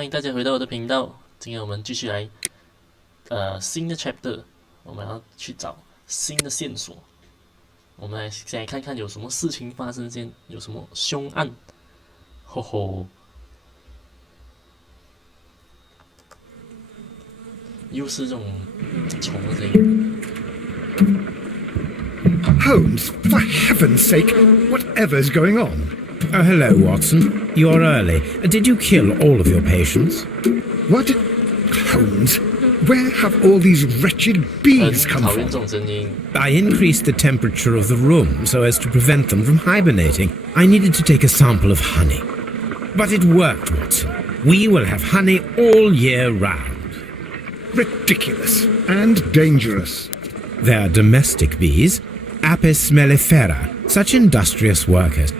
欢迎大家回到我的频道。今天我们继续来新的 chapter， 我们要去找新的线索。我们先来看看有什么事情发生，先有什么凶案。吼吼，又是这种虫的声音。Holmes, for heaven's sake, whatever's going on? Oh, hello, Watson. You're early. Did you kill all of your patients? What? Holmes, where have all these wretched bees come 讨厌 from? 这种声音。 I increased the temperature of the room so as to prevent them from hibernating. I needed to take a sample of honey. But it worked, Watson. We will have honey all year round. Ridiculous and dangerous. They're domestic bees, Apis mellifera, such industrious workers.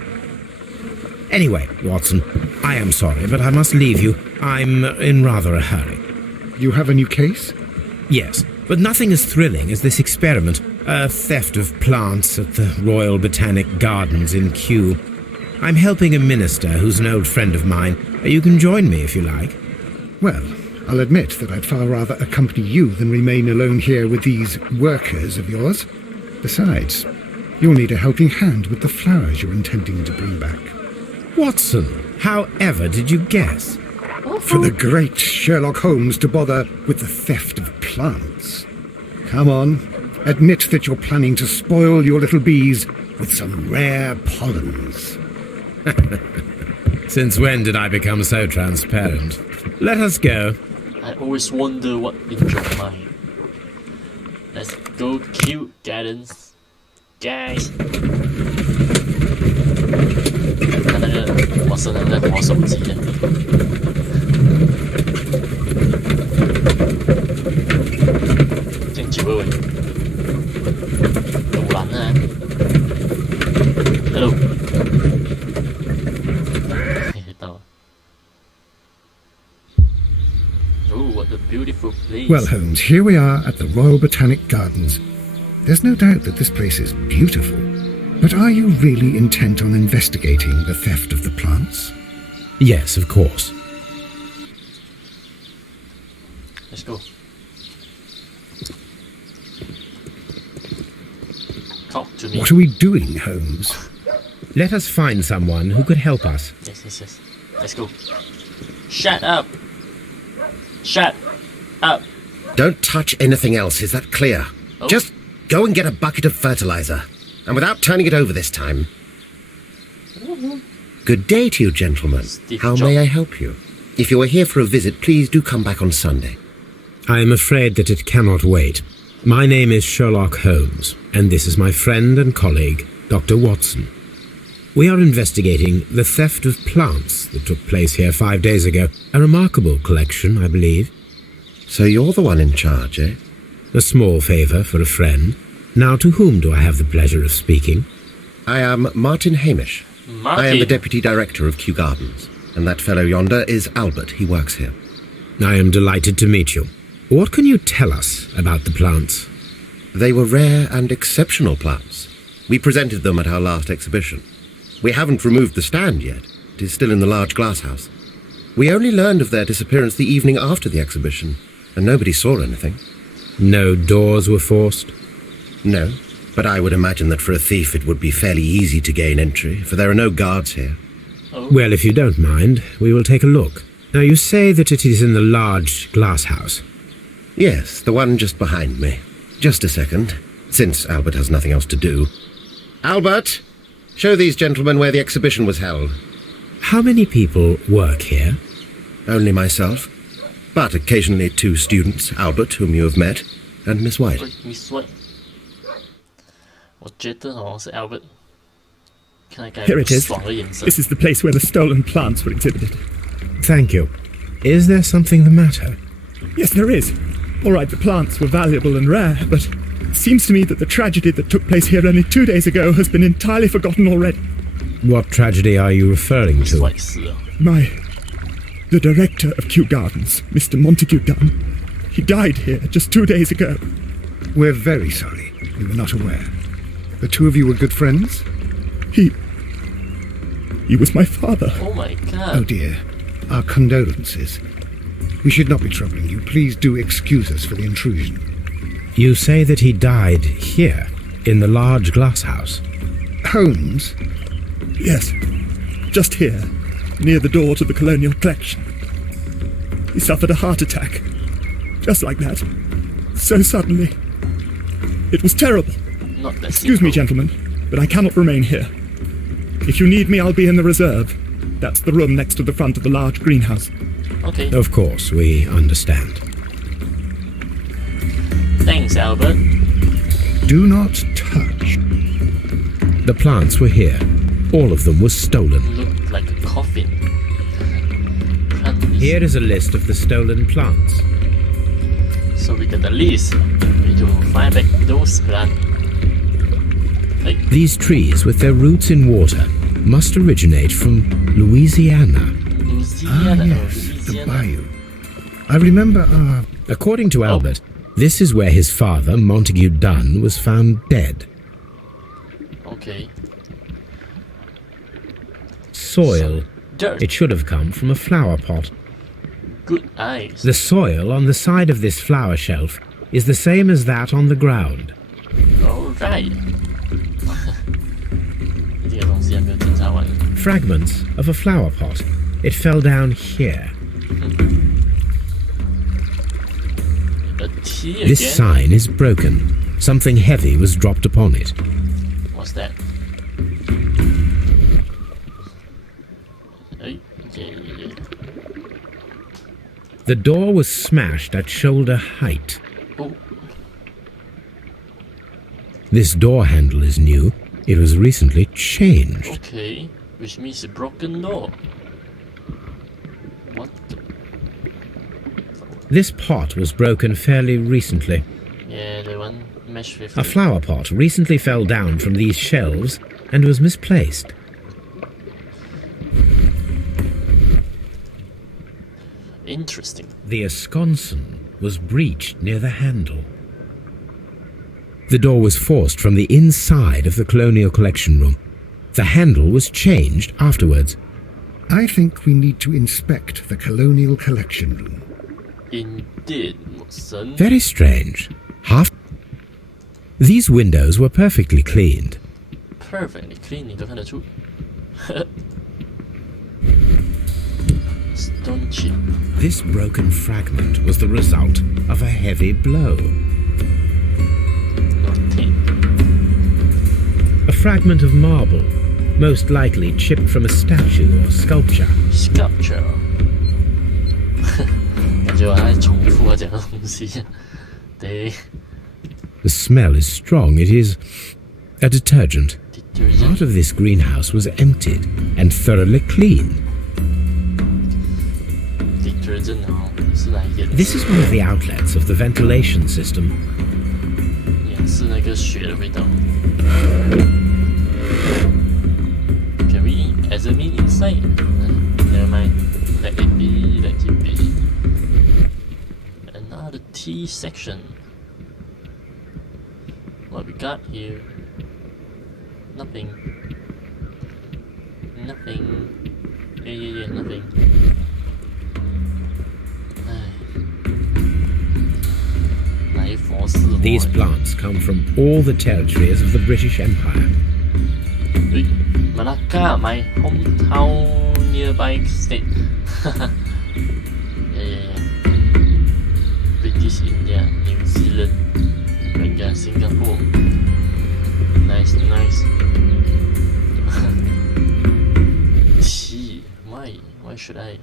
Anyway, Watson, I am sorry, but I must leave you. I'm in rather a hurry. You have a new case? Yes, but nothing as thrilling as this experiment. A theft of plants at the Royal Botanic Gardens in Kew. I'm helping a minister who's an old friend of mine. You can join me if you like. Well, I'll admit that I'd far rather accompany you than remain alone here with these workers of yours. Besides, you'll need a helping hand with the flowers you're intending to bring back. Watson, however did you guess? For the great Sherlock Holmes to bother with the theft of plants. Come on, admit that you're planning to spoil your little bees with some rare pollens. Since when did I become so transparent? Let us go. I always wonder what in your mind. Let's go Kew Gardens, guys. 看那个我身上在滑手机的。真久了喂，有人啊 ！Hello， 嘿嘿到了。Oh, what a beautiful place. Well, Holmes, here we are at the Royal Botanic Gardens. There's no doubt that this place is beautiful. But are you really intent on investigating the theft of the plants? Yes, of course. Let's go. Talk to me. What are we doing, Holmes? Let us find someone who could help us. Yes. Let's go. Shut up. Shut up. Don't touch anything else, is that clear? Oh. Just go and get a bucket of fertilizer. And without turning it over this time. Good day to you, gentlemen. How may I help you? If you are here for a visit, please do come back on Sunday. I am afraid that it cannot wait. My name is Sherlock Holmes, and this is my friend and colleague, Dr. Watson. We are investigating the theft of plants that took place here 5 days ago. A remarkable collection, I believe. So you're the one in charge, eh? A small favour for a friend. Now, to whom do I have the pleasure of speaking? I am Martin Hamish. Martin. I am the Deputy Director of Kew Gardens. And that fellow yonder is Albert. He works here. I am delighted to meet you. What can you tell us about the plants? They were rare and exceptional plants. We presented them at our last exhibition. We haven't removed the stand yet. It is still in the large glass house. We only learned of their disappearance the evening after the exhibition, and nobody saw anything. No doors were forced? No, but I would imagine that for a thief it would be fairly easy to gain entry, for there are no guards here. Oh. Well, if you don't mind, we will take a look. Now, you say that it is in the large glass house. Yes, the one just behind me. Just a second, since Albert has nothing else to do. Albert, show these gentlemen where the exhibition was held. How many people work here? Only myself, but occasionally 2 students, Albert, whom you have met, and Miss White. Miss White. 我觉得好像是 Albert。看那个 Here it is. 爽的眼神。 This is the place where the stolen plants were exhibited. Thank you. Is there something the matter? Yes, there is. All right, the plants were valuable and rare, but it seems to me that the tragedy that took place here only 2 days ago has been entirely forgotten already. What tragedy are you referring Miss to? White 死了。 The director of Kew Gardens, Mr. Montague Dunn, he died here just 2 days ago. We're very sorry. We were not aware. The two of you were good friends? He was my father. Oh my Oh god. dear. our condolences. We should not be troubling you. Please do excuse us for the intrusion. You say that he died here, in the large glass house? Holmes? Yes, just here, near the door to the colonial collection. He suffered a heart attack. Just like that. So suddenly. It was terrible. Not that Excuse me, simple. gentlemen, but I cannot remain here. If you need me, I'll be in the reserve. That's the room next to the front of the large greenhouse. Okay. Of course, we understand. Thanks, Albert. Do not touch. The plants were here. All of them were stolen. Looked like a coffin. Here is a list of the stolen plants. So we got the list. We need to find back those plants. Hey, These trees, with their roots in water, must originate from Louisiana. Louisiana. Yes, the Louisiana. bayou. I remember According to Albert, this is where his father, Montague Dunn, was found dead. Okay. Soil. Dirt. It should have come from a flower pot. Good eyes. The soil on the side of this flower shelf is the same as that on the ground. Alright. 这个东西还没有检查完。 Fragments of a flower pot. It fell down here. A T This again? sign is broken. Something heavy was dropped upon it. What's that? Hey, yeah. The door was smashed at shoulder height. Oh, This door handle is new. It was recently changed. okay. Which means a broken door. What the? This pot was broken fairly recently. Yeah, the one mesh with A flower pot recently fell down from these shelves and was misplaced. Interesting. The esconson was breached near the handle. The door was forced from the inside of the Colonial Collection Room. The handle was changed afterwards. I think we need to inspect the Colonial Collection Room. Indeed, Watson. Very strange. These windows were perfectly cleaned. Perfectly clean, 你都看得出。Stone chip. This broken fragment was the result of a heavy blow. Nothing. A fragment of marble, most likely chipped from a statue or sculpture. Sculpture. 感觉我还重复我讲的东西。对 The smell is strong. It is a detergent. detergent. Part of this greenhouse was emptied and thoroughly cleaned. Detergent 哦，是哪一个？ This is one of the outlets of the ventilation system. 也是那个血的味道。Can we examine inside? Never mind. Let it be. Let it be. Another T section. What we got here? Nothing. Nothing. Yeah, nothing. These plants come from all the territories of the British Empire. Malacca, my hometown nearby state. yeah. British India, New Zealand, and Singapore. Nice. Tea. Why should I?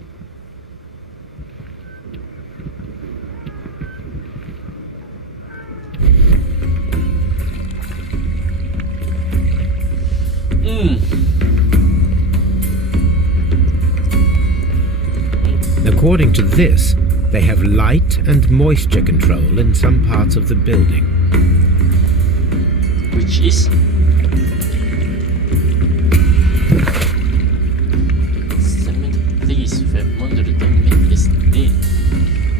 According to this, they have light and moisture control in some parts of the building. Which is cement, please. Wonder the man is dead.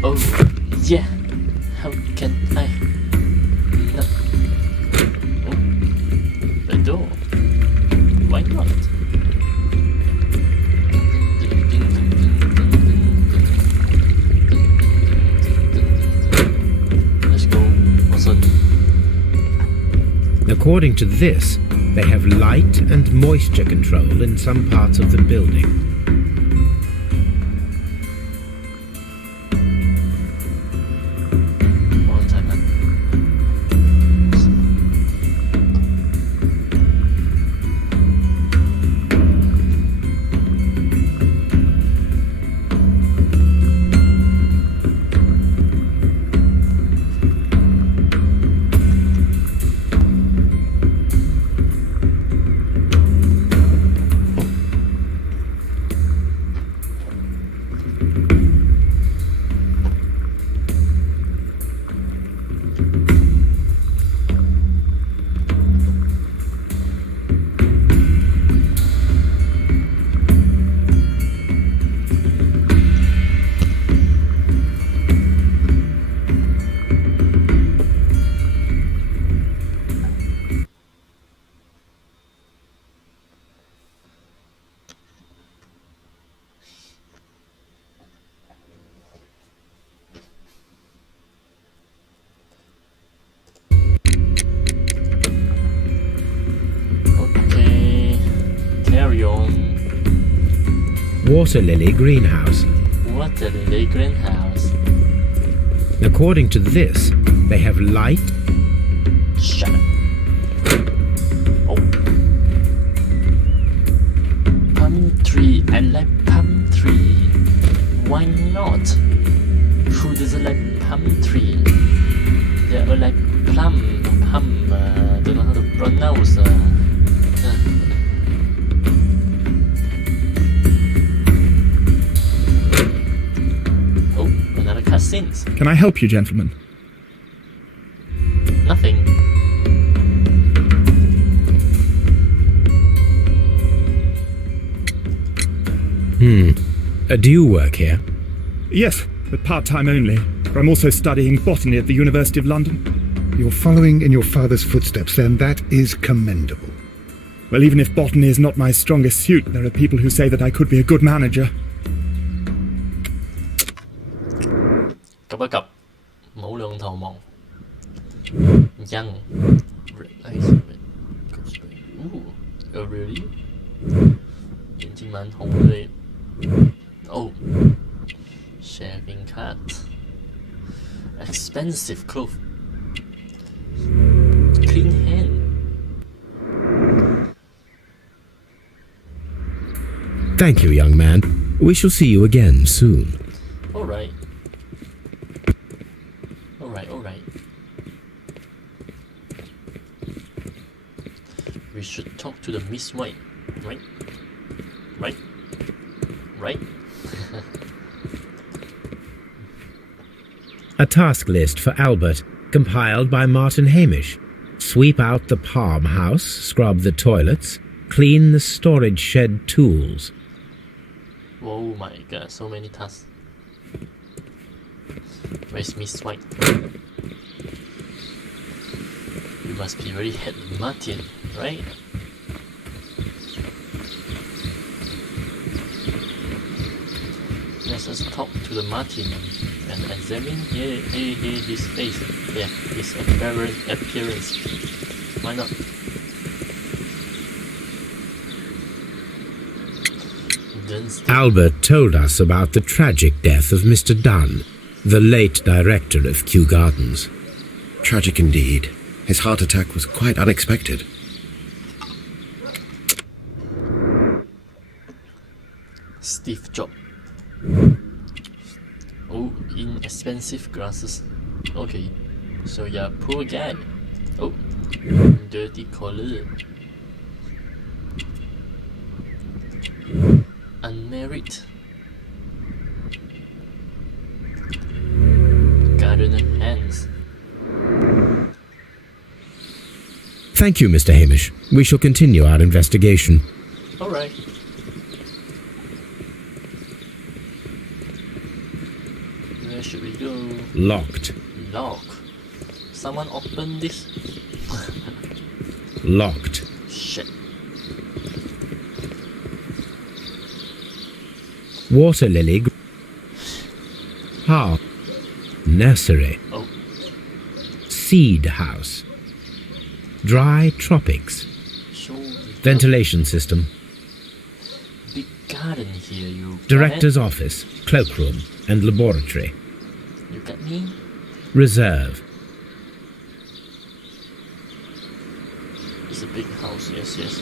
Oh yeah. How can I? No. Oh, a door. Why not? According to this, they have light and moisture control in some parts of the building. One second. Okay, carry on. Water lily greenhouse. Water lily greenhouse. According to this, they have light. Shut up. Oh. Palm tree. I like palm tree. Why not? Who doesn't like palm tree? They are like plum. Don't know how to pronounce. Oh, another cutscenes. Can I help you, gentlemen? Nothing. Do you work here? Yes, but part-time only. I'm also studying botany at the University of London. You're following in your father's footsteps, then. That is commendable. Well, even if botany is not my strongest suit, there are people who say that I could be a good manager. 及一及，冇兩頭望。Young, red eyes, red ghost ray. Ooh, oh really? 眼睛蠻紅嘅。Oh, shaving cat. Expensive clothes. Clean hand. Thank you, young man. We shall see you again soon. Alright. Alright. We should talk to the Miss White, right? Right? A task list for Albert, compiled by Martin Hamish. Sweep out the palm house, scrub the toilets, clean the storage shed tools. Oh my god, so many tasks. Where's Miss White? You must be very happy, Martin, right? Let us talk to the Martin and examine his face. Yeah, his appearance. Why not? Albert told us about the tragic death of Mr. Dunn, the late director of Kew Gardens. Tragic indeed. His heart attack was quite unexpected. Steve Jobs. Oh, inexpensive glasses. Okay, so you're a poor guy. Oh, dirty collar. Unmarried. Gardener hands. Thank you, Mr. Hamish. We shall continue our investigation. Alright. Where should we go? Locked. Lock. Someone open this? Locked. Shit. Water lily. Harp. Nursery. Oh. Seed house. Dry tropics. Show the Ventilation system. big garden here. You got Director's office, cloakroom, and laboratory. it? You got me? Reserve. It's a big house. Yes, yes.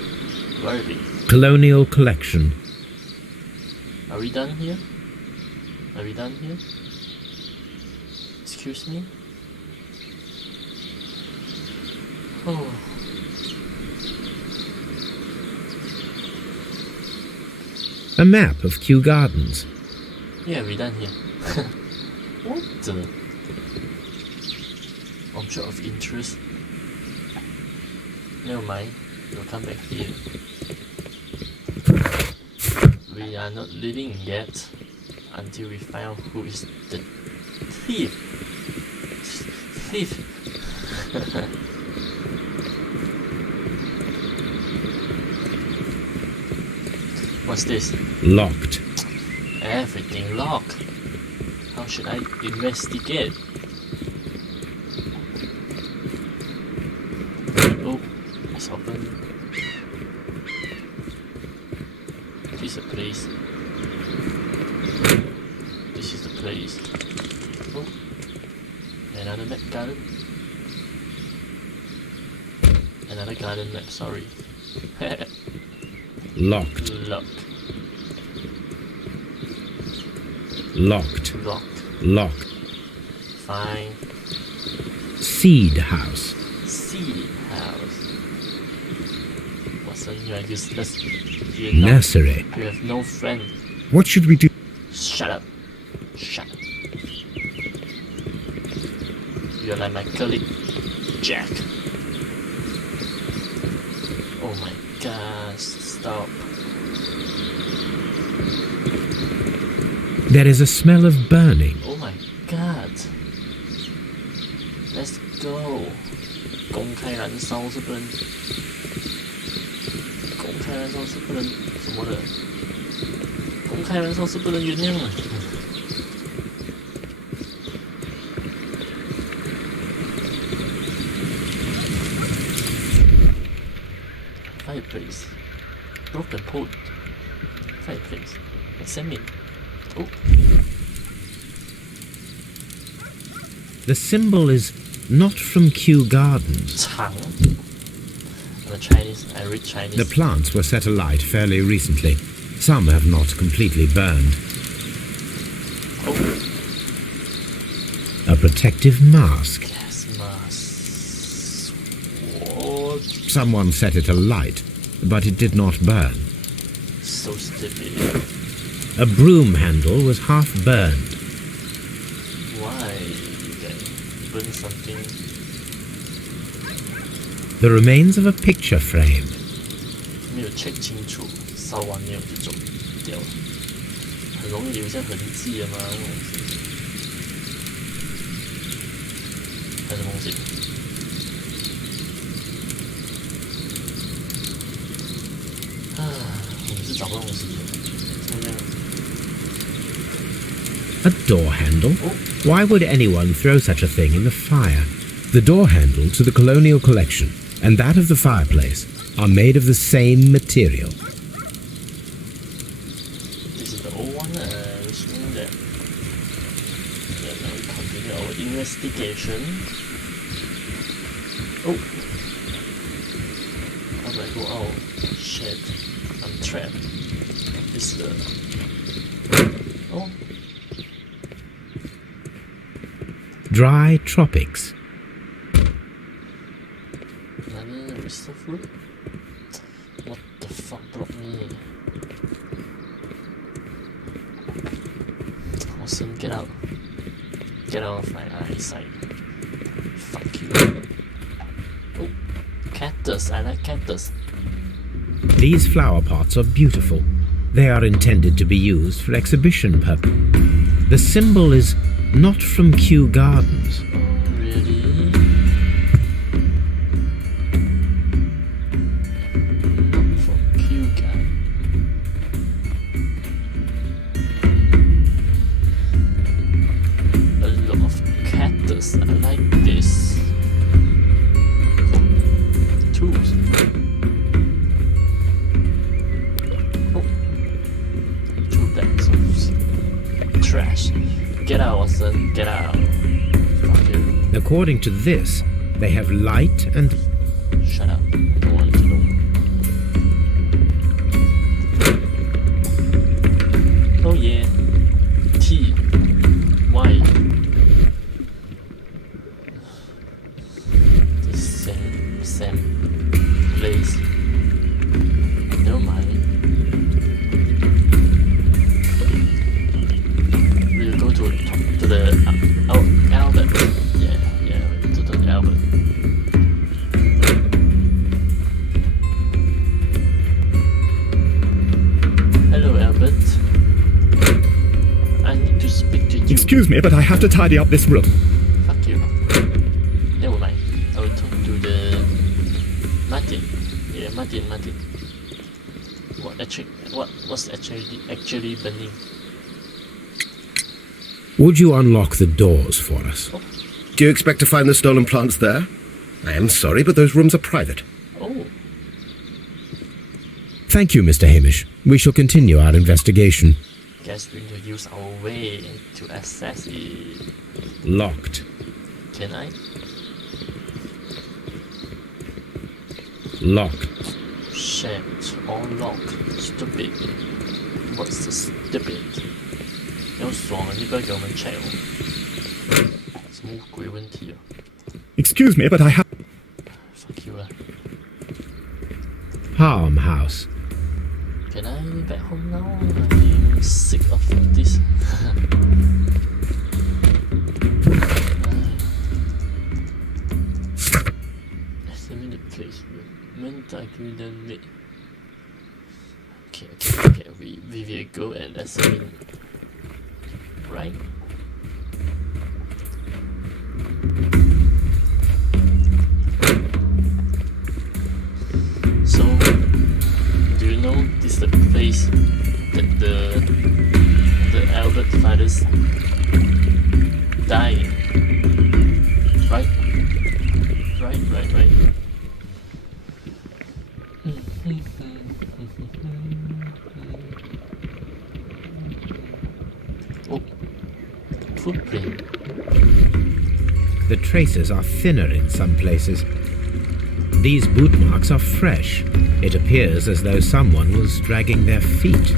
Very big. Colonial collection. Are we done here? Are we done here? Excuse me? Oh. A map of Kew Gardens. Yeah, we're done here. What the? Object of interest. Never mind. We'll come back here. We are not leaving yet until we find out who is the thief. Thief. What's this? Locked. Everything locked. How should I investigate? Oh, it's open. This is a place. This is the place. Oh, another map garden. Another garden map, sorry. Locked. Lock. Locked. Lock. Locked. Fine. Seed house. Seed house. What's in your useless? You're not, Nursery. you have no friend. What should we do? Shut up. Shut up. You're like my colleague, Jack. Oh my god, stop. There is a smell of burning. Oh my god. Let's go. 公开燃烧是不能，公开燃烧是不能什么的，公开燃烧是不能原谅的。Fireplace. Broken pot. Fireplace. Examine. Oh. The symbol is not from Kew Gardens. 长. The Chinese, I read Chinese. The plants were set alight fairly recently. Some have not completely burned. Oh, A protective mask. gas mask. What? Someone set it alight, but it did not burn. So stupid. A broom handle was half burned. Why you can burn something? The remains of a picture frame. 没有 check 清楚，烧完没有就走掉了，很容易留下痕迹的嘛，这种东西。还有什么东西？啊，我们是找不到东西的，怎么样？ A door handle? Why would anyone throw such a thing in the fire? The door handle to the colonial collection and that of the fireplace are made of the same material. This is the old one, which means that now we continue our investigation. Oh! How do I go out? Shit, I'm trapped. This is the... Oh! Dry tropics. Another reserve room? What the fuck blocked me? Awesome, get out. Get out of my eyesight. Fuck you. Oh, cactus. I like cactus. These flower pots are beautiful. They are intended to be used for exhibition purpose. The symbol is not from Kew Gardens. Really? For Kew Garden. A lot of cactus. I like this. trash. Get out, Watson. Get out. Fuck you. According to this, they have light and... Shut up. I don't want to know. Oh yeah. T. Y. The same place. Never mind. We'll go to the Albert. Yeah, to the Albert. Hello, Albert. I need to speak to you. Excuse me, but I have to tidy up this room. Fuck you. Never mind. I will talk to the Martin. Yeah, Martin. What's actually burning? Would you unlock the doors for us? Do you expect to find the stolen plants there? I am sorry, but those rooms are private. Oh, Thank you, Mr. Hamish. We shall continue our investigation. guess we need to use our way to access it. Locked. Can I? Locked. Shit, or lock. Stupid. What's the stupid? 有爽啊！呢個有問題喎，什麼鬼問題啊 Excuse me, but I have... ？Fuck you 啦 Harm House.！Can I back home now? I'm sick of this. Examine the place. Mental agreement made. Okay. We will go and examine. Right? So, do you know this is the place that the Albert fathers dying? Right? Right. Oh, footprint. The traces are thinner in some places. These boot marks are fresh. It appears as though someone was dragging their feet.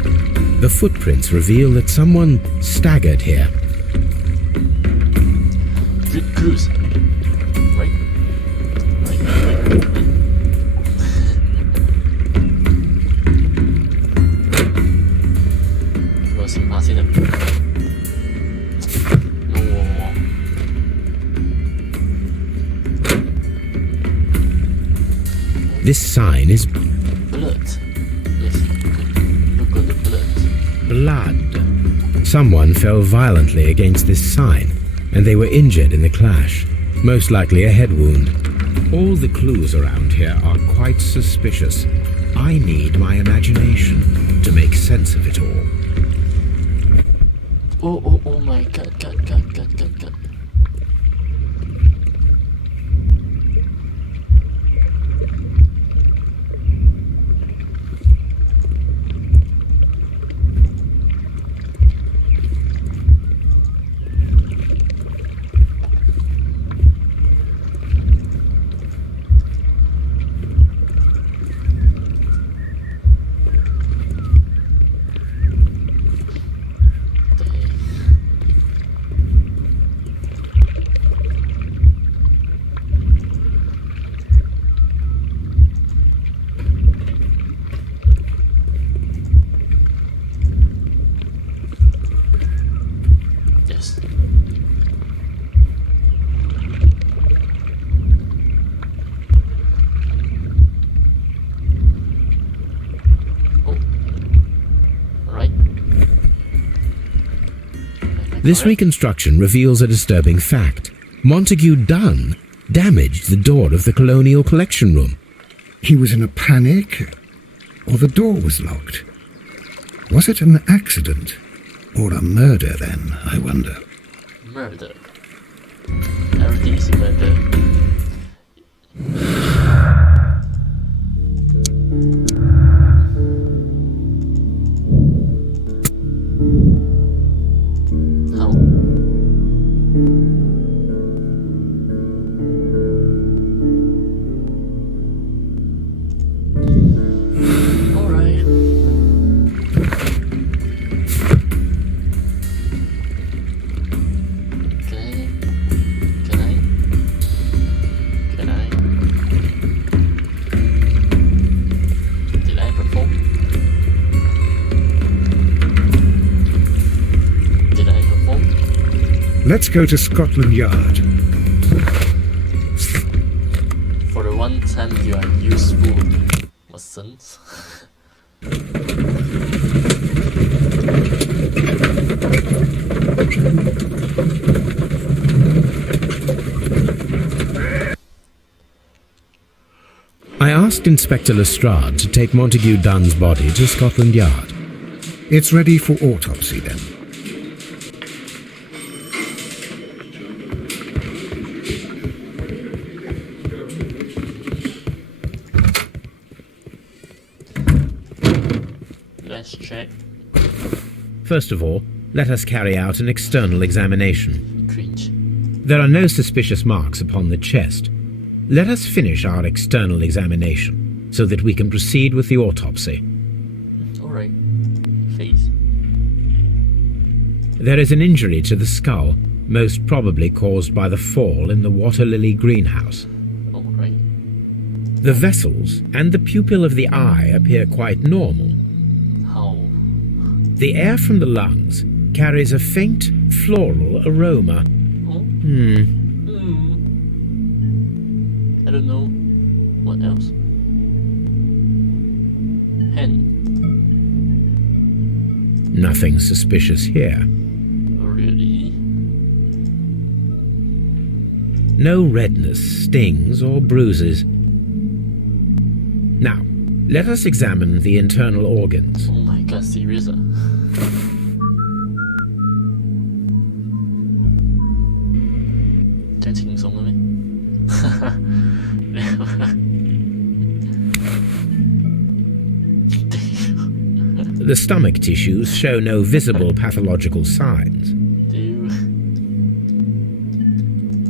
The footprints reveal that someone staggered here. Cruise. Right. 我先爬先啦。This sign is Blood. Yes. Look on the blood. blood. Someone fell violently against this sign, and they were injured in the clash, most likely a head wound. All the clues around here are quite suspicious. I need my imagination to make sense of it all. Oh my god. Yes. Oh. Right. This reconstruction reveals a disturbing fact. Montague Dunn damaged the door of the Colonial Collection Room. He was in a panic, or the door was locked. Was it an accident? Or a murder, then, I wonder? Murder. Everything is murder. How? Alright. Can I? Did I perform? Did I perform? Let's go to Scotland Yard. For the one time you are useful, Watson. I asked Inspector Lestrade to take Montague Dunn's body to Scotland Yard. It's ready for autopsy then. Let's check. First of all, let us carry out an external examination. Cringe. There are no suspicious marks upon the chest. Let us finish our external examination so that we can proceed with the autopsy. Alright. Face. There is an injury to the skull, most probably caused by the fall in the water lily greenhouse. Alright. The vessels and the pupil of the eye appear quite normal. How? The air from the lungs carries a faint floral aroma. Oh? Hmm. I don't know. What else? Hen. Nothing suspicious here. Really? No redness, stings, or bruises. Now, let us examine the internal organs. Oh my god, serious? That's 轻松了咩？ The stomach tissues show no visible pathological signs. Dude.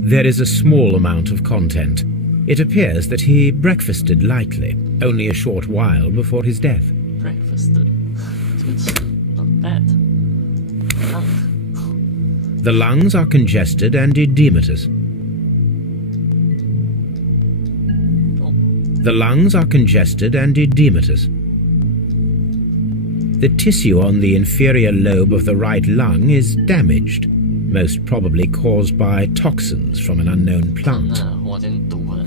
There is a small amount of content. It appears that he breakfasted lightly, only a short while before his death. Breakfasted. So it's not bad. Lung. The lungs are congested and edematous. Oh. The lungs are congested and edematous. The tissue on the inferior lobe of the right lung is damaged, most probably caused by toxins from an unknown plant. 那我真毒啊！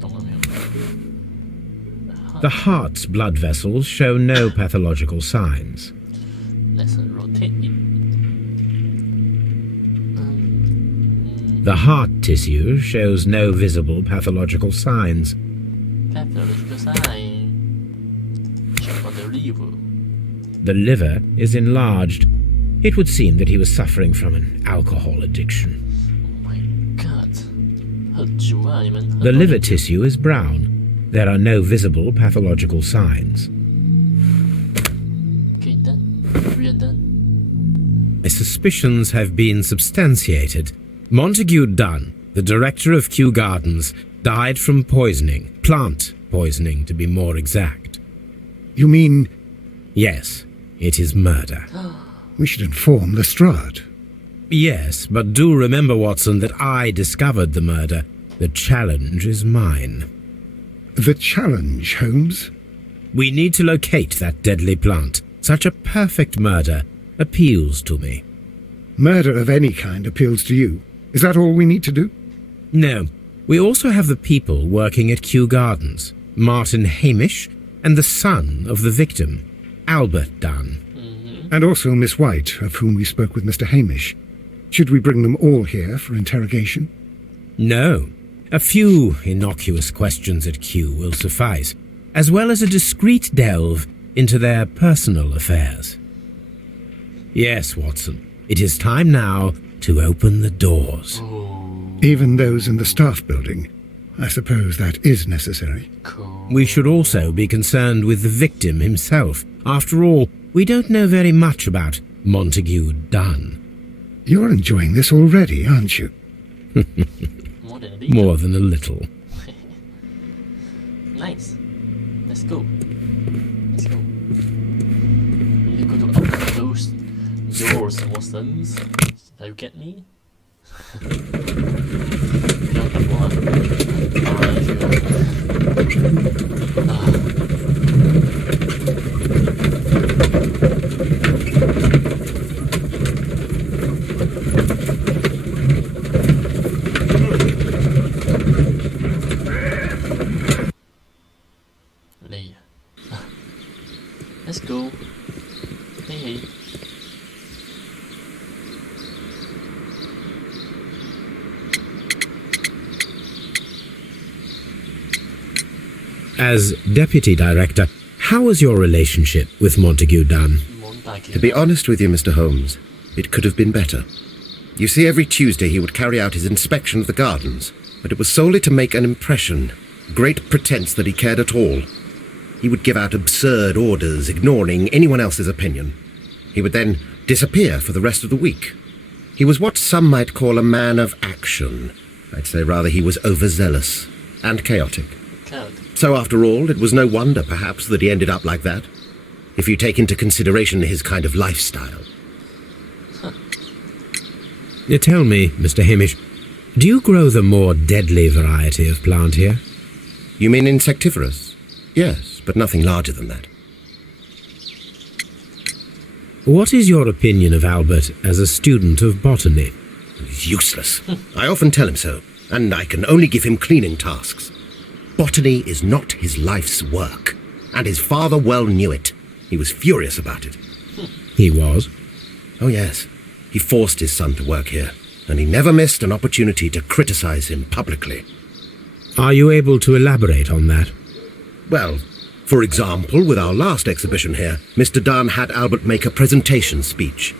懂了没有？ The heart's blood vessels show no pathological signs. Let's rotate it. The heart tissue shows no visible pathological signs. Pathological sign. Check on the liver. The liver is enlarged. It would seem that he was suffering from an alcohol addiction. Oh my god. 喝酒啊，你们喝 The 多 liver 点酒 tissue is brown. There are no visible pathological signs. Okay, done. Really done. My suspicions have been substantiated. Montague Dunn, the director of Kew Gardens, died from poisoning. Plant poisoning, to be more exact. You mean Yes, it is murder. we should inform Lestrade? Yes, but do remember, Watson, that I discovered the murder. The challenge is mine. The challenge, Holmes? We need to locate that deadly plant. Such a perfect murder appeals to me. Murder of any kind appeals to you. Is that all we need to do? No, we also have the people working at Kew Gardens. Martin Hamish and the son of the victim, Albert Dunn. And also Miss White, of whom we spoke with Mr. Hamish. Should we bring them all here for interrogation? No, a few innocuous questions at Kew will suffice, as well as a discreet delve into their personal affairs. Yes, Watson, it is time now to open the doors. Even those in the staff building? I suppose that is necessary. Cool. We should also be concerned with the victim himself. After all, we don't know very much about Montague Dunn. You're enjoying this already, aren't you? More than a little. More than a little. Nice. Let's go. Let's go. We need to go to open those doors, Watsons. You get me? Don't come on. Let's go. Hey. As Deputy Director, how was your relationship with Montague Dunn? To be honest with you, Mr. Holmes, it could have been better. You see, every Tuesday he would carry out his inspection of the gardens, but it was solely to make an impression, great pretense that he cared at all. He would give out absurd orders, ignoring anyone else's opinion. He would then disappear for the rest of the week. He was what some might call a man of action. I'd say rather he was overzealous and chaotic. So after all, it was no wonder, perhaps, that he ended up like that, if you take into consideration his kind of lifestyle. Tell me, Mr. Hamish, do you grow the more deadly variety of plant here? You mean insectivorous? Yes, but nothing larger than that. What is your opinion of Albert as a student of botany? He's useless. I often tell him so, and I can only give him cleaning tasks. Botany is not his life's work, and his father well knew it. He was furious about it. He was? Oh, yes. He forced his son to work here, and he never missed an opportunity to criticize him publicly. Are you able to elaborate on that? Well, for example, with our last exhibition here, Mr. Dunn had Albert make a presentation speech.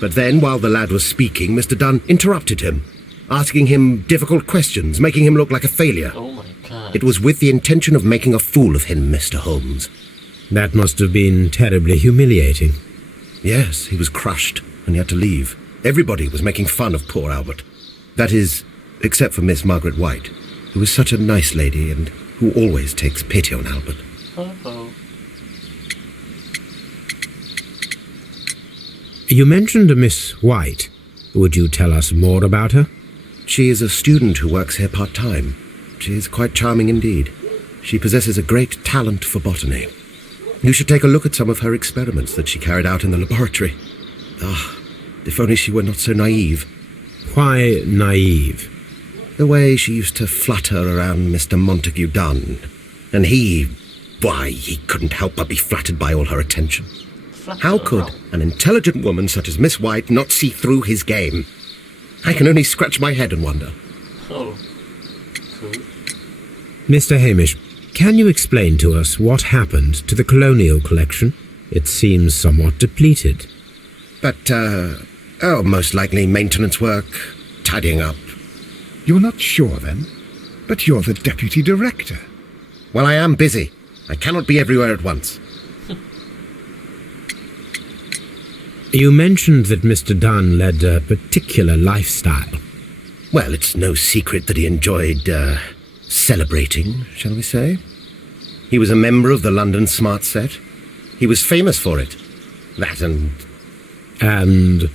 But then, while the lad was speaking, Mr. Dunn interrupted him, asking him difficult questions, making him look like a failure. Oh my god. It was with the intention of making a fool of him, Mr. Holmes. That must have been terribly humiliating. Yes, he was crushed, and he had to leave. Everybody was making fun of poor Albert. That is, except for Miss Margaret White, who was such a nice lady and who always takes pity on Albert. Uh-oh. You mentioned a Miss White. Would you tell us more about her? She is a student who works here part-time. She is quite charming indeed. She possesses a great talent for botany. You should take a look at some of her experiments that she carried out in the laboratory. Ah, if only she were not so naive. Why naive? The way she used to flutter around Mr. Montague Dunn. And why, he couldn't help but be flattered by all her attention. How could an intelligent woman such as Miss White not see through his game? I can only scratch my head and wonder. Oh. Cool. Mr. Hamish, can you explain to us what happened to the colonial collection? It seems somewhat depleted. But, most likely maintenance work, tidying up. You're not sure, then? But you're the Deputy Director. Well, I am busy. I cannot be everywhere at once. You mentioned that Mr. Dunn led a particular lifestyle. Well, it's no secret that he enjoyed, celebrating, shall we say. He was a member of the London Smart Set. He was famous for it. That And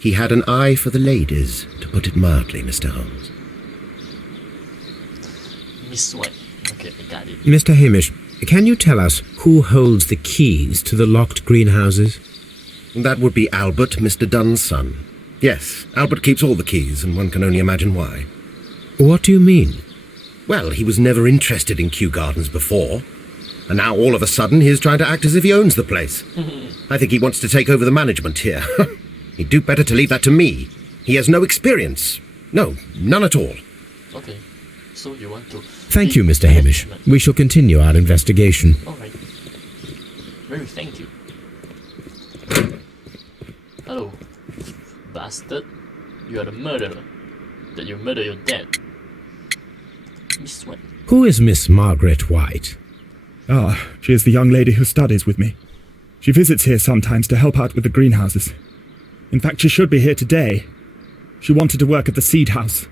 he had an eye for the ladies, to put it mildly, Mr. Holmes. Miss White. Okay, I got it. Mr. Hamish, can you tell us who holds the keys to the locked greenhouses? That would be Albert, Mr. Dunn's son. Yes, Albert keeps all the keys, and one can only imagine why. What do you mean? Well, he was never interested in Kew Gardens before, and now all of a sudden he's trying to act as if he owns the place. I think he wants to take over the management here. He'd do better to leave that to me. He has no experience. No, none at all. Okay. So you want to... Thank you, Mr. Hamish. We shall continue our investigation. Alright. Very thank you. Hello, bastard. You are the murderer. That you murder your dad. Miss White. Who is Miss Margaret White? Ah, she is the young lady who studies with me. She visits here sometimes to help out with the greenhouses. In fact, she should be here today. She wanted to work at the seed house.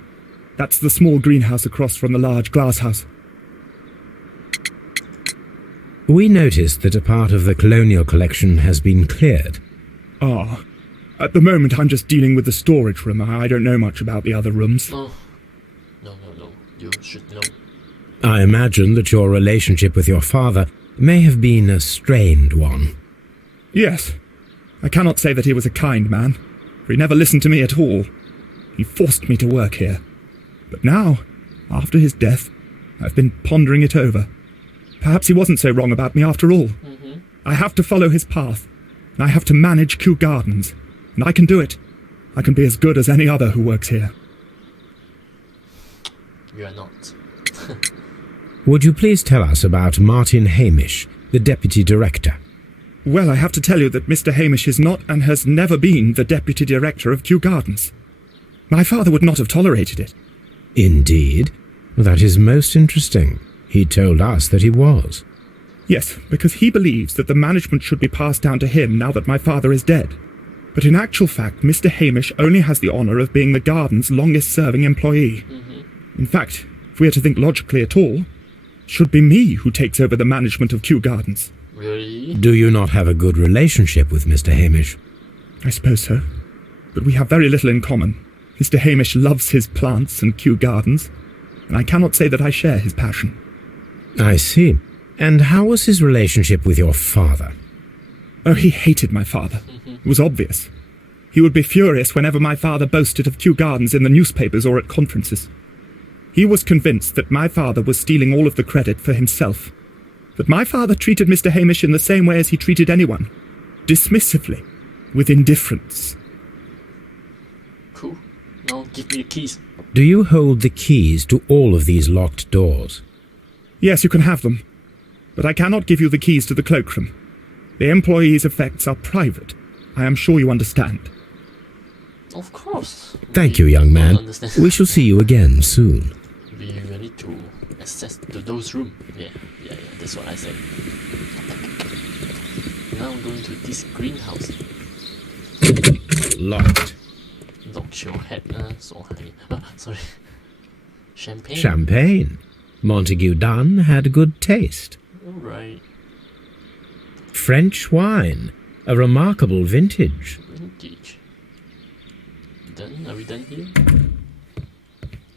That's the small greenhouse across from the large glass house. We noticed that a part of the colonial collection has been cleared. Ah. At the moment, I'm just dealing with the storage room. I don't know much about the other rooms. Oh, no. You should know. I imagine that your relationship with your father may have been a strained one. Yes. I cannot say that he was a kind man, for he never listened to me at all. He forced me to work here. But now, after his death, I've been pondering it over. Perhaps he wasn't so wrong about me after all. I have to follow his path, and I have to manage Kew Gardens. And I can do it. I can be as good as any other who works here. You are not. Would you please tell us about Martin Hamish, the Deputy Director? Well, I have to tell you that Mr. Hamish is not and has never been the Deputy Director of Kew Gardens. My father would not have tolerated it. Indeed? That is most interesting. He told us that he was. Yes, because he believes that the management should be passed down to him now that my father is dead. But in actual fact, Mr. Hamish only has the honour of being the garden's longest-serving employee. In fact, if we are to think logically at all, it should be me who takes over the management of Kew Gardens. Really? Do you not have a good relationship with Mr. Hamish? I suppose so. But we have very little in common. Mr. Hamish loves his plants and Kew Gardens, and I cannot say that I share his passion. I see. And how was his relationship with your father? Oh, he hated my father. It was obvious. He would be furious whenever my father boasted of Kew Gardens in the newspapers or at conferences. He was convinced that my father was stealing all of the credit for himself. That my father treated Mr. Hamish in the same way as he treated anyone. Dismissively. With indifference. Cool. Now give me the keys. Do you hold the keys to all of these locked doors? Yes, you can have them. But I cannot give you the keys to the cloakroom. The employee's effects are private. I am sure you understand. Of course. Thank you, young man. Understand. We shall see you again soon. We ready to access to those rooms. Yeah, that's what I said. Now I'm going to this greenhouse. Locked. Lock your head. Sorry. Champagne. Champagne. Montague Dunn had good taste. Alright. French wine. A remarkable vintage. Vintage. Done? Are we done here?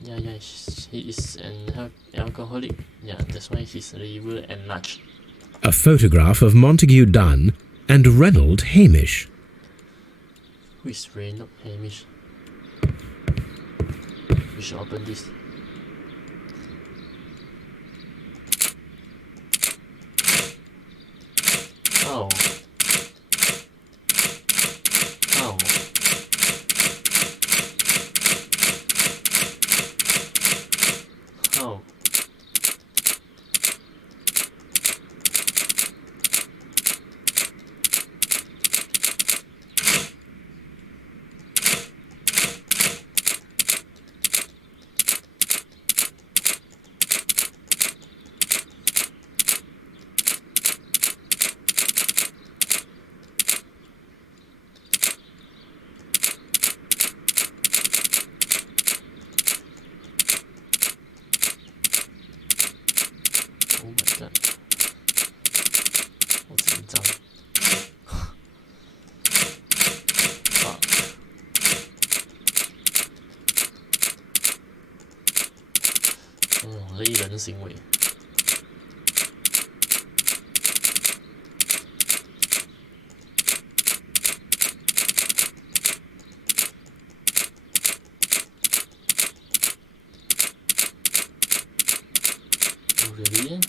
Yeah, he is an alcoholic. Yeah, that's why his liver enlarged. A photograph of Montague Dunn and Reynold Hamish. Who is Reynold Hamish? We should open this. Oh. Oh. Oh. Oh my god. 好紧张。Fuck. Oh, 勒人行为。Oh, really?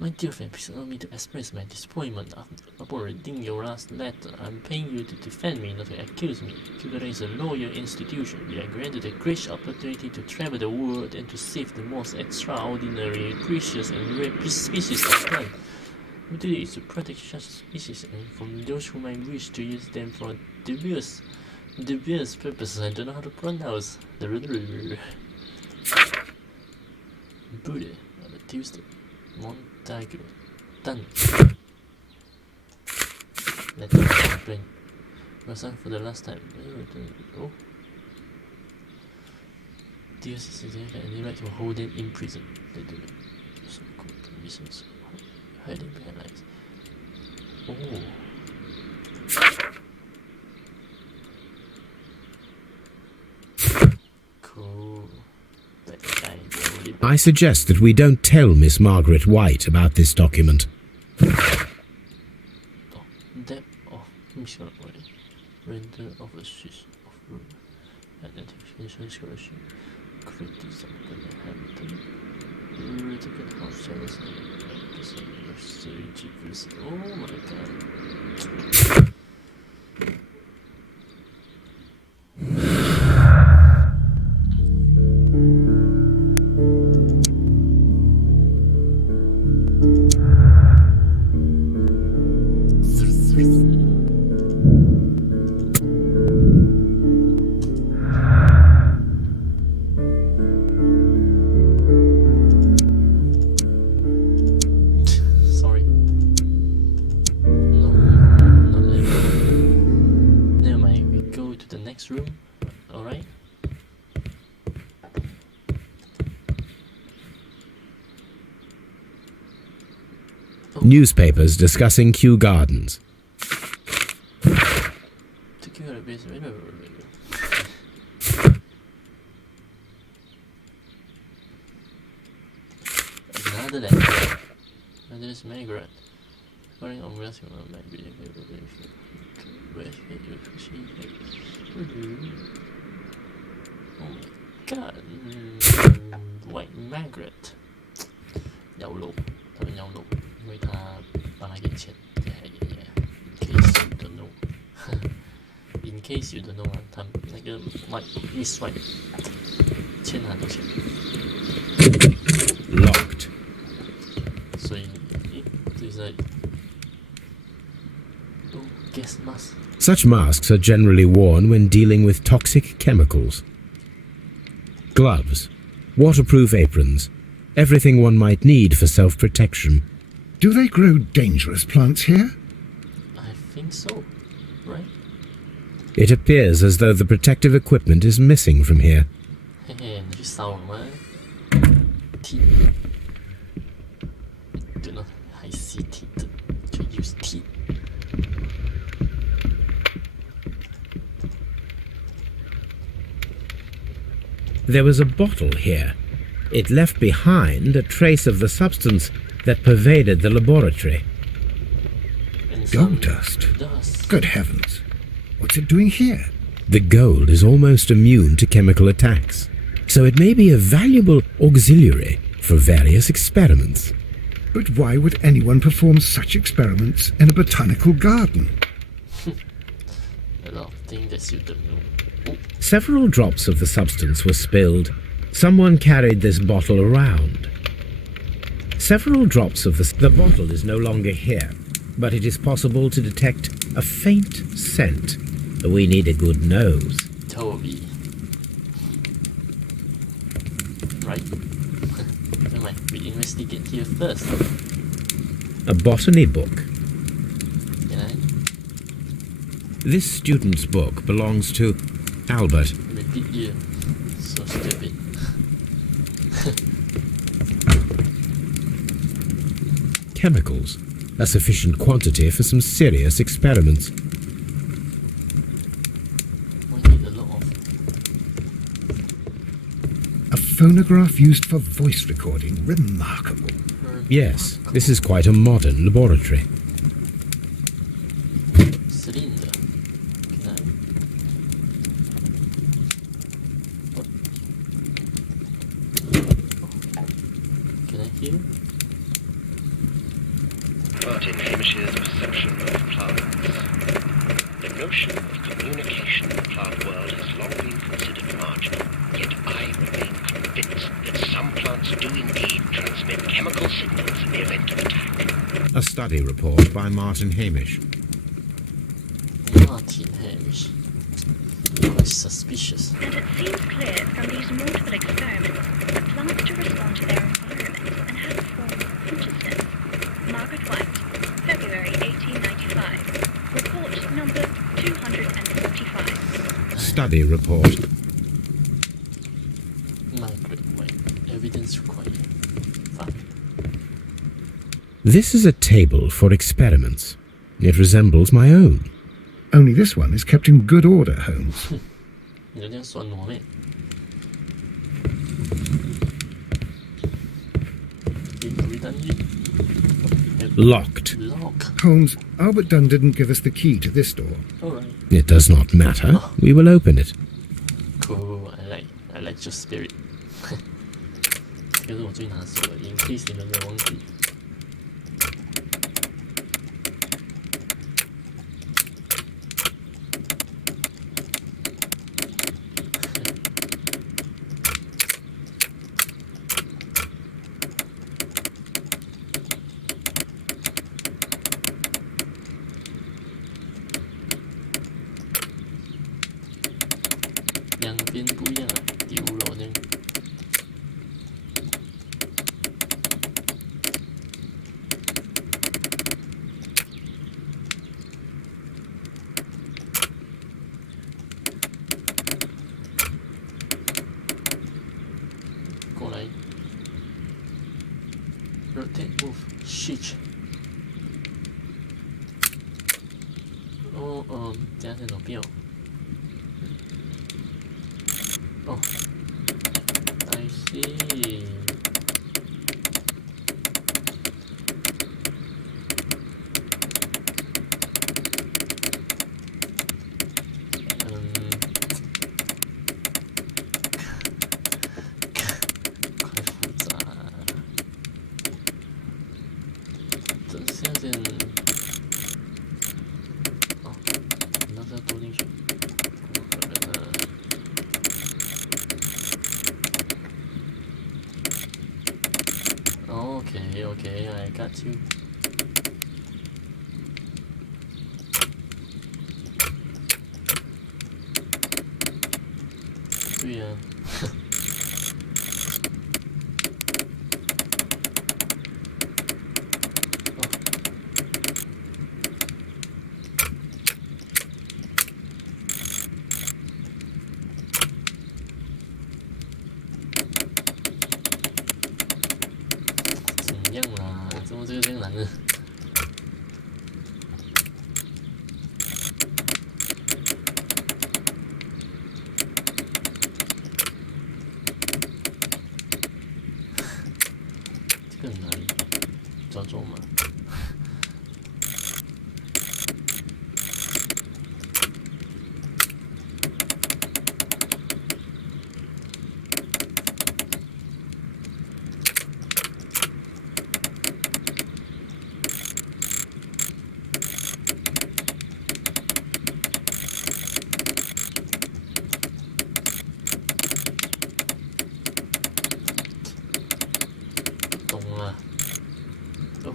My dear friend, please allow me to express my disappointment upon reading your last letter. I'm paying you to defend me, not to accuse me. Cuba is a loyal institution. We are granted a great opportunity to travel the world and to save the most extraordinary, precious, and rare species of plant. We do this to protect such species and from those who might wish to use them for dubious purposes. I don't know how to pronounce the Buddha on the Tuesday. Montague. Done. Let's explain. Was that for the last time? Oh. Deus is and they like to hold them in prison. They do it. So good reasons. Hiding behind lies. Oh. Cool. That guy really. I suggest that we don't tell Miss Margaret White about this document. Depth of mission render of a switch of room identification scholarship criticism that Hampton critical house service oh my god. Sorry. No, not that. Never mind, we go to the next room. Alright? Newspapers discussing Kew Gardens. To kill a base. Another letter. And there's Margaret. Calling on rescue of my video. Oh my god. White Margaret. 有路，他们有路，因为他帮他给钱，case you don't know ，in case you don't know 啊，他那个 Miss White 欠他很多钱， Locked. 所以这是gas mask。 Such masks are generally worn when dealing with toxic chemicals. Gloves, waterproof aprons, everything one might need for self-protection. Do they grow dangerous plants here? I think so, right? It appears as though the protective equipment is missing from here. 嘿嘿，你去烧了吗 ？Teeth. Do not I see teeth. To use teeth. There was a bottle here. It left behind a trace of the substance that pervaded the laboratory. And some Gold dust. Dust. Good heavens. What's it doing here? The gold is almost immune to chemical attacks, so it may be a valuable auxiliary for various experiments. But why would anyone perform such experiments in a botanical garden? A lot of things that you don't know. Oh, Several drops of the substance were spilled. Someone carried this bottle around. Several drops of the bottle is no longer here, but it is possible to detect a faint scent. We need a good nose. Toby. Right? Never mind, we investigate here first. A botany book. Can I This student's book belongs to Albert. repeat you? So stupid. Chemicals. A sufficient quantity for some serious experiments. We need a lot of. A phonograph used for voice recording. Remarkable. Yes, this is quite a modern laboratory. Cylinder. Can I? Can I hear? Martin Hamish's perception of plants. The notion of communication in the plant world has long been considered marginal, yet I remain convinced that some plants do indeed transmit chemical signals in the event of attack. A study report by Martin Hamish. Martin Hamish. Quite suspicious. And it seems clear from these multiple experiments that plants to respond to their environment and have a form of consciousness. Margaret White, February 1895. Report number 245. Study report. Margaret White. Evidence required. Fine. This is a table for experiments. It resembles my own. Only this one is kept in good order, Holmes. 你就这样酸我咩？有一单一 Locked. lock. Holmes, Albert Dunn didn't give us the key to this door. Alright. It does not matter. We will open it. Cool. I like your spirit. 这个是我最拿手的 ，in case 你们没有忘记。两边不一样啊，丢了这样。过来 ，rotate move shift。这样怎么变？哦，I see。快复杂，这下先，哦，那这要丢进去，不可能啊。Okay, I got you. 对呀、怎样啦？怎么这个这样难呢？这个很难，抓住吗？懂了，哦。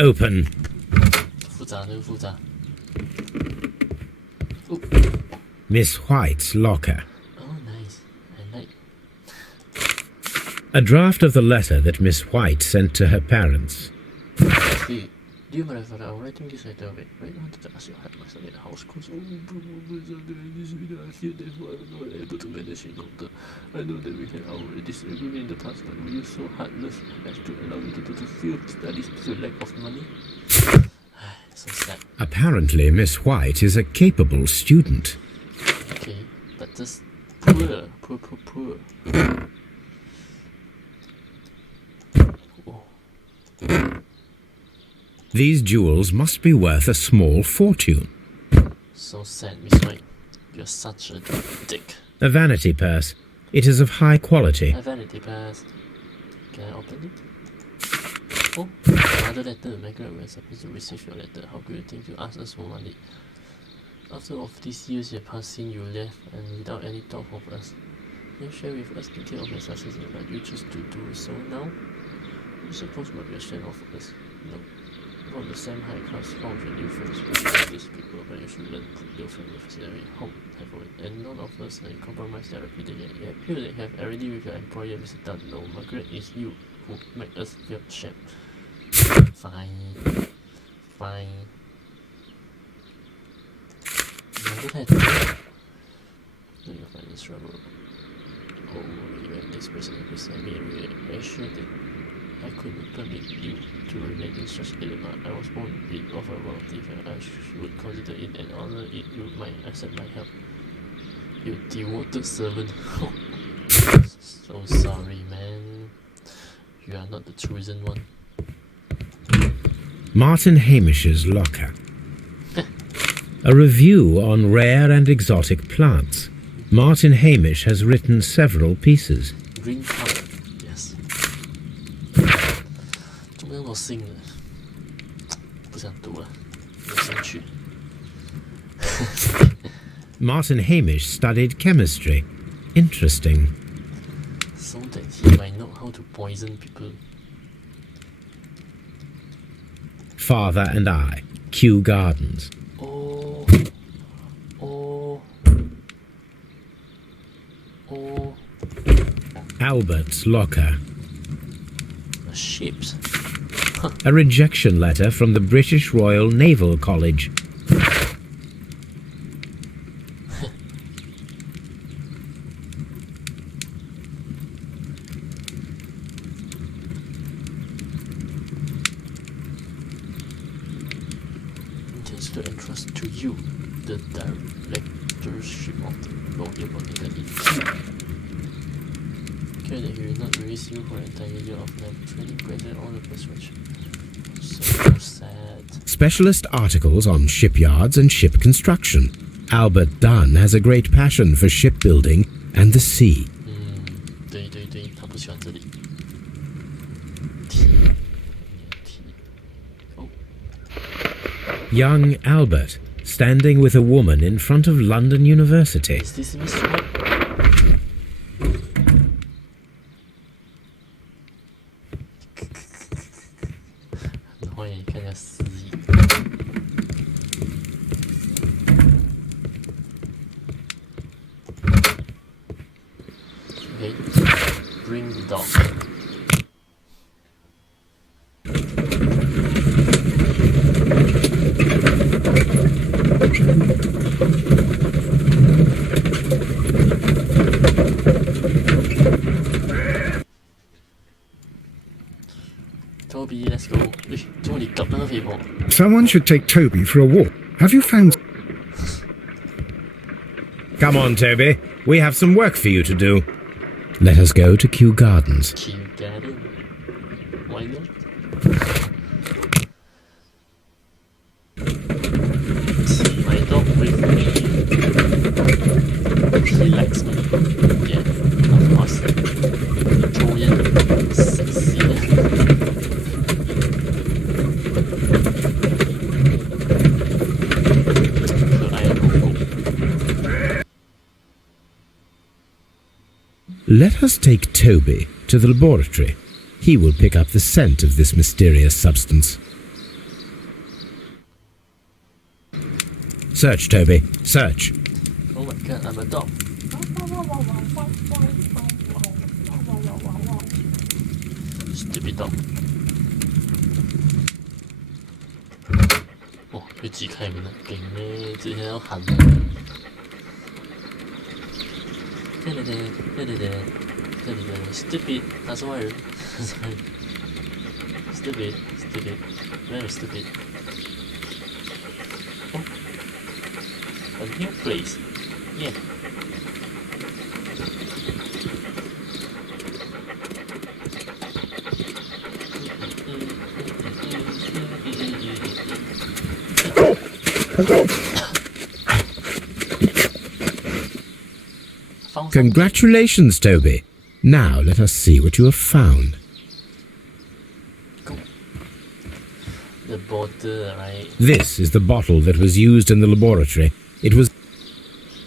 Open. 复杂，这个复杂。哦 Miss White's locker. Oh, nice. I like. A draft of the letter that Miss White sent to her parents. Okay. Dear my father, I'm writing this letter right now to ask you to help my son in the house because I feel that I'm not able to manage it longer. I know that we had our disagreement in the past, but we were so heartless as to allow me to fulfill studies due to lack of money. So sad. Apparently, Miss White is a capable student. Okay, but just poor. Oh. These jewels must be worth a small fortune. So sad, Miss White. You're such a dick. A vanity purse. It is of high quality. A vanity purse. Can I open it? Oh, another letter. Margaret, we're supposed to receive your letter. How could you think you asked us for money? After all of these years have passed since you left and without any thought of us, you share with us details of your success, but you choose to do so now? You suppose might be ashamed of us. No. From the same high class form with new friends with these people, but you should learn to put your family facility home, and none of us compromise their reputation. It appears they have already with your employer, Mr. Dunn. No, Margaret, it's you who make us feel ashamed. Fine. Never had to do your finance trouble. Oh, you have this person beside me every day. I assure that I couldn't permit you to remain in such dilemma. I was born with of a relative and I should consider it an honor if you might accept my help. You devoted servant. So sorry, man. You are not the chosen one. Martin Hamish's locker. A review on rare and exotic plants. Martin Hamish has written several pieces. Green color, yes. 怎么那么新呢？不想读了，没兴趣。Martin Hamish studied chemistry. Interesting. So that he might know how to poison people. Father and I. Kew Gardens. Oh. Albert's locker. Ships. A rejection letter from the British Royal Naval College. Intends to entrust to you the directorship of the Royal Botanical Institute. Care that he will not release you for an entire year of naval training, granted all the persuasion. So sad. Specialist articles on shipyards and ship construction. Albert Dunn has a great passion for shipbuilding and the sea. 对，他不喜欢这里。Young Albert, standing with a woman in front of London University. Is this Miss White? Okay, bring the dog. Toby, let's go. Someone should take Toby for a walk. Have you found... Come on, Toby. We have some work for you to do. Let us go to Kew Gardens. Kew Garden? Why not? My dog with me. He likes me. Yeah, of course. Victorian, sexy. Let us take Toby to the laboratory. He will pick up the scent of this mysterious substance. Search, Toby. Search. Oh my god, I'm a dog. Stupid dog. 哦，佢自己開門啦，勁咧！之前喺度喊。Stupid. That's why. Sorry. Stupid. Very stupid. Oh. A new place. Yeah. Congratulations, Toby. Now let us see what you have found. The bottle, right? This is the bottle that was used in the laboratory. It was...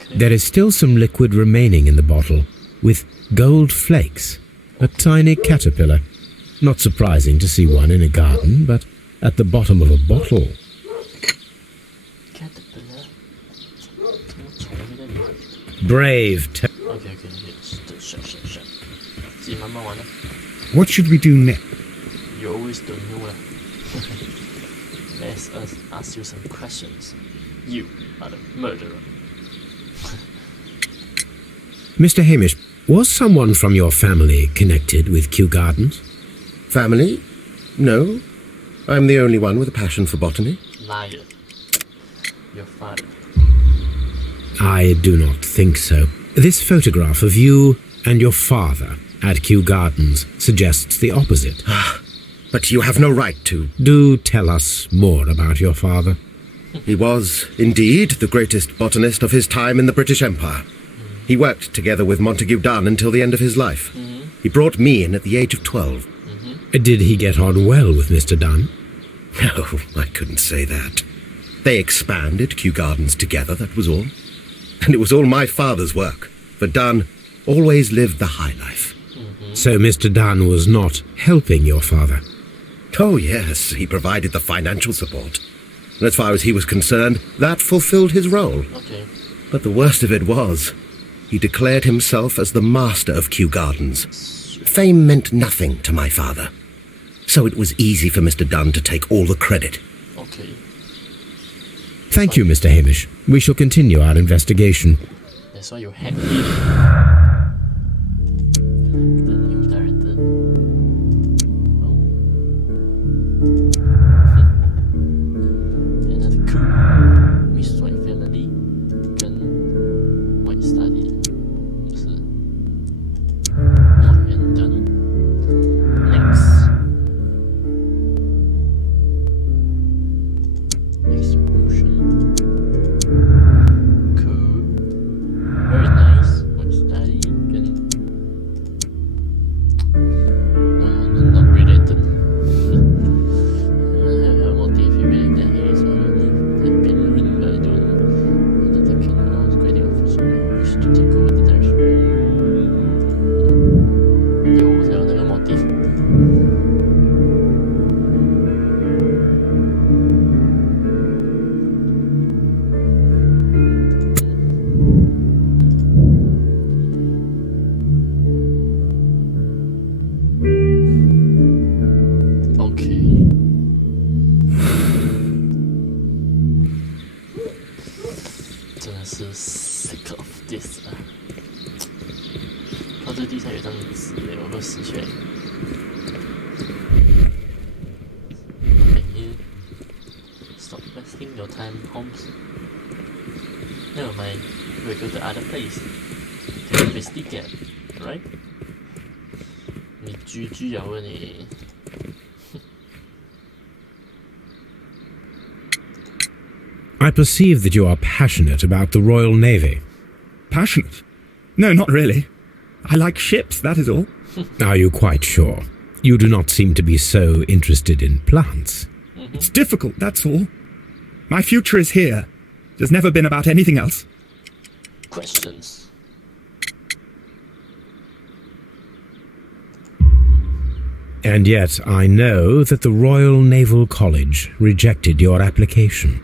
Okay. There is still some liquid remaining in the bottle, with gold flakes. A tiny caterpillar. Not surprising to see one in a garden, but at the bottom of a bottle. Caterpillar. 怎么虫在那里 Brave Okay. 选。自己慢慢玩啦。 What should we do next? You always don't know 啦。Let's us ask you some questions. You are the murderer. Mr. Hamish, was someone from your family connected with Kew Gardens? Family? No. I'm the only one with a passion for botany. Liar. Your father. I do not think so. This photograph of you and your father at Kew Gardens suggests the opposite. But you have no right to. Do tell us more about your father. He was, indeed, the greatest botanist of his time in the British Empire. He worked together with Montague Dunn until the end of his life. He brought me in at the age of 12. Did he get on well with Mr. Dunn? No, I couldn't say that. They expanded Kew Gardens together, that was all. And it was all my father's work, for Dunn always lived the high life. So Mr. Dunn was not helping your father? Oh, yes, he provided the financial support. And as far as he was concerned, that fulfilled his role. Okay. But the worst of it was, he declared himself as the master of Kew Gardens. Fame meant nothing to my father. So it was easy for Mr. Dunn to take all the credit. Okay. Thank you, Mr. Hamish. We shall continue our investigation. That's why you had him. The new director. Oh. Another coup. Miss White Family 跟 White Study 是望远灯。Next. Explosion. Cool. Very nice. White Study 跟 No, not related. Motif related that he is had been written by John and the king was creating official wish to take over the direction. 有才有那个 motif. Okay. 真的是 sick of this 啊！到这地上有张纸，有个死去。Can you stop wasting your time, Holmes? Never mind, we'll go to other place. To investigate, right? 你居啊问你。I perceive that you are passionate about the Royal Navy. Passionate? No, not really. I like ships, that is all. Are you quite sure? You do not seem to be so interested in plants. It's difficult, that's all. My future is here. It has never been about anything else. Questions. And yet I know that the Royal Naval College rejected your application.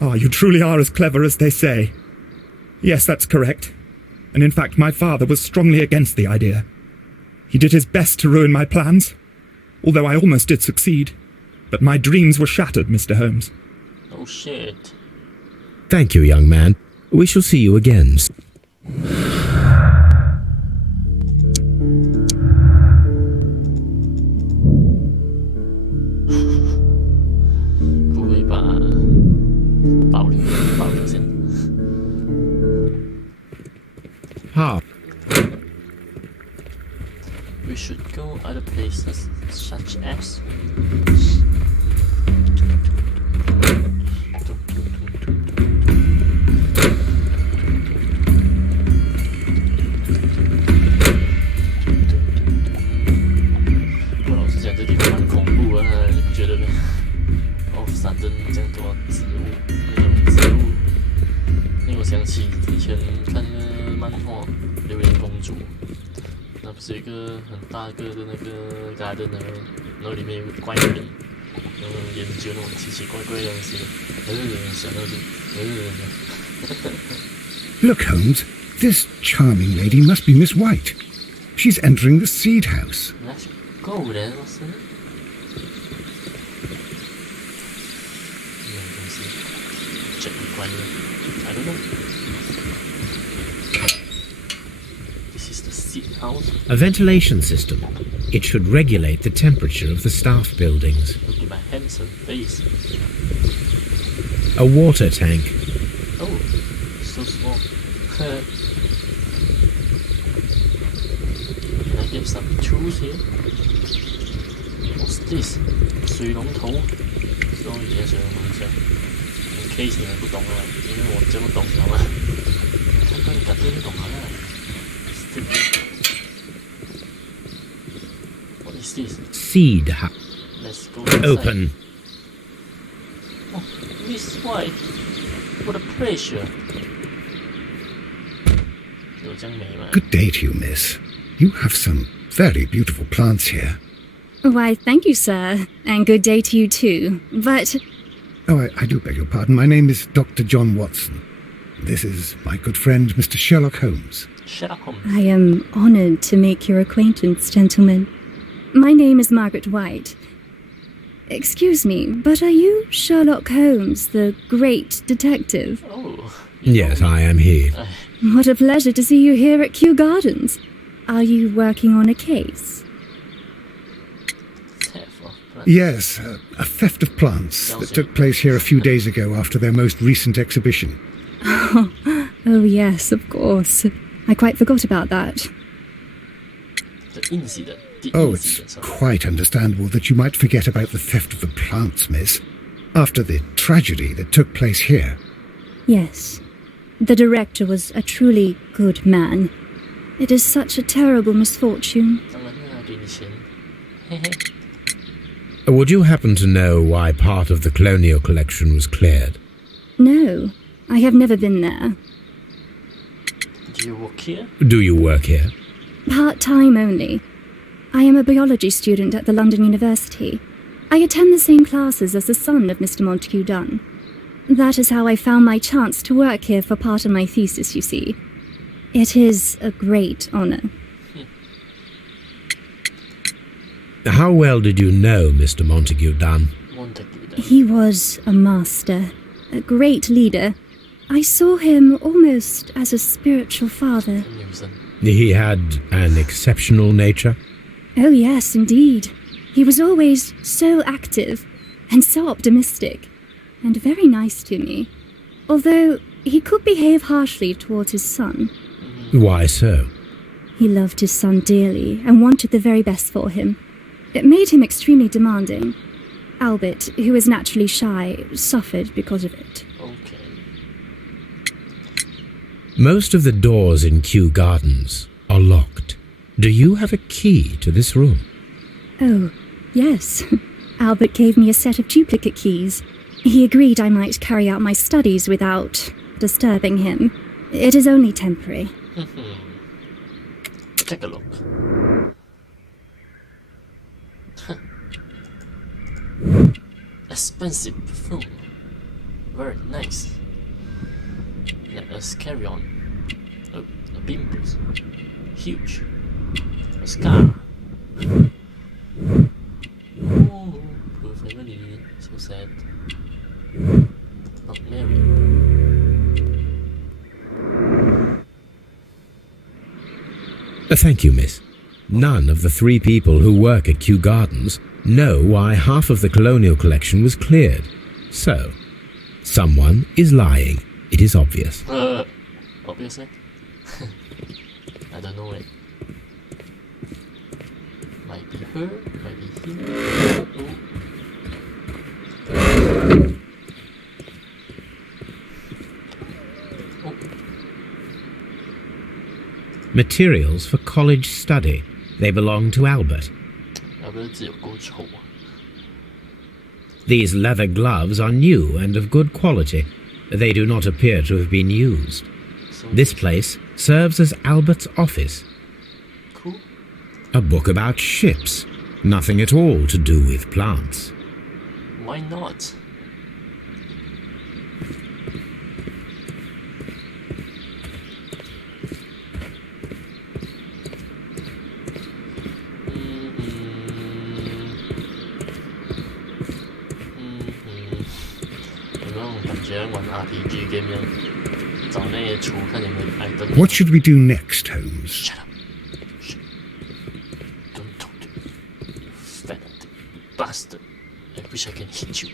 Ah, you truly are as clever as they say. Yes, that's correct. And in fact, my father was strongly against the idea. He did his best to ruin my plans, although I almost did succeed. But my dreams were shattered, Mr. Holmes. Oh shit. Thank you, young man. We shall see you again. 不会吧？保留先。Ah, We should go other places such as.老实讲，这地方蛮恐怖的，你不觉得吗？哦，山珍这样多植物，那种植物，令我想起以前看那个漫画《榴莲公主》，那不是有一个很大个的那个 garden 的，然后里面有个怪人，然后研究那种奇奇怪怪的东西，想到就Look, Holmes, this charming lady must be Miss White. She's entering the seed house. Let's go then, what's that? 这种东西，这个关键 I don't know. This is the seed house. a ventilation system. It should regulate the temperature of the staff buildings. Look at my handsome face. A water tank. Oh, so small. Can I get some tools here? What's this? 水龙头。终于连水龙头一下。In case 你们不懂啊，因为我真不懂，好吗？看到你答对就懂了。What is this? Seed hut. Let's go inside. Open. Oh, Miss White, what a pleasure. 有这样美吗？ Good day to you, miss. You have some very beautiful plants here. Why, thank you, sir, and good day to you too. But Oh, I do beg your pardon. My name is Dr. John Watson. This is my good friend, Mr. Sherlock Holmes. Sherlock Holmes. I am honored to make your acquaintance, gentlemen. My name is Margaret White. Excuse me, but are you Sherlock Holmes, the great detective? Oh. Yes, I am he. What a pleasure to see you here at Kew Gardens. Are you working on a case? Yes, a theft of plants that took place here a few days ago after their most recent exhibition. Oh, yes, of course. I quite forgot about that. The incident. Oh, it's quite understandable that you might forget about the theft of the plants, miss, after the tragedy that took place here. Yes. The director was a truly good man. It is such a terrible misfortune. 当然啦，给你钱，嘿嘿。 Would you happen to know why part of the colonial collection was cleared? No, I have never been there. Do you work here? Do you work here? Part-time only. I am a biology student at the London University. I attend the same classes as the son of Mr. Montague Dunn. That is how I found my chance to work here for part of my thesis, you see. It is a great honour. How well did you know Mr. Montague Dunn? He was a master, a great leader. I saw him almost as a spiritual father. He had an exceptional nature? Oh yes, indeed. He was always so active and so optimistic and very nice to me. Although he could behave harshly towards his son. Why so? He loved his son dearly and wanted the very best for him. It made him extremely demanding. Albert, who is naturally shy, suffered because of it. Okay. Most of the doors in Kew Gardens are locked. Do you have a key to this room? Oh, yes. Albert gave me a set of duplicate keys. He agreed I might carry out my studies without disturbing him. It is only temporary. Take a look. Expensive perfume. Very nice. Let us carry on. Oh, a pimples. Huge. A scar. Oh, poor family. So sad. Not married. Thank you, miss. None of the 3 people who work at Kew Gardens know why half of the colonial collection was cleared. So, someone is lying. It is obvious. Obviously. I don't know it. Might be her, might be him. Oh. Materials for college study. They belong to Albert. 要不要字有够丑啊 These leather gloves are new and of good quality. They do not appear to have been used. So This place serves as Albert's office. cool. A book about ships. Nothing at all to do with plants. Why not? RPG game 一样，找那些图看有没有 item。 What should we do next, Holmes? Shut up. Shh. Don't talk to me. Fat bastard. I wish I can hit you.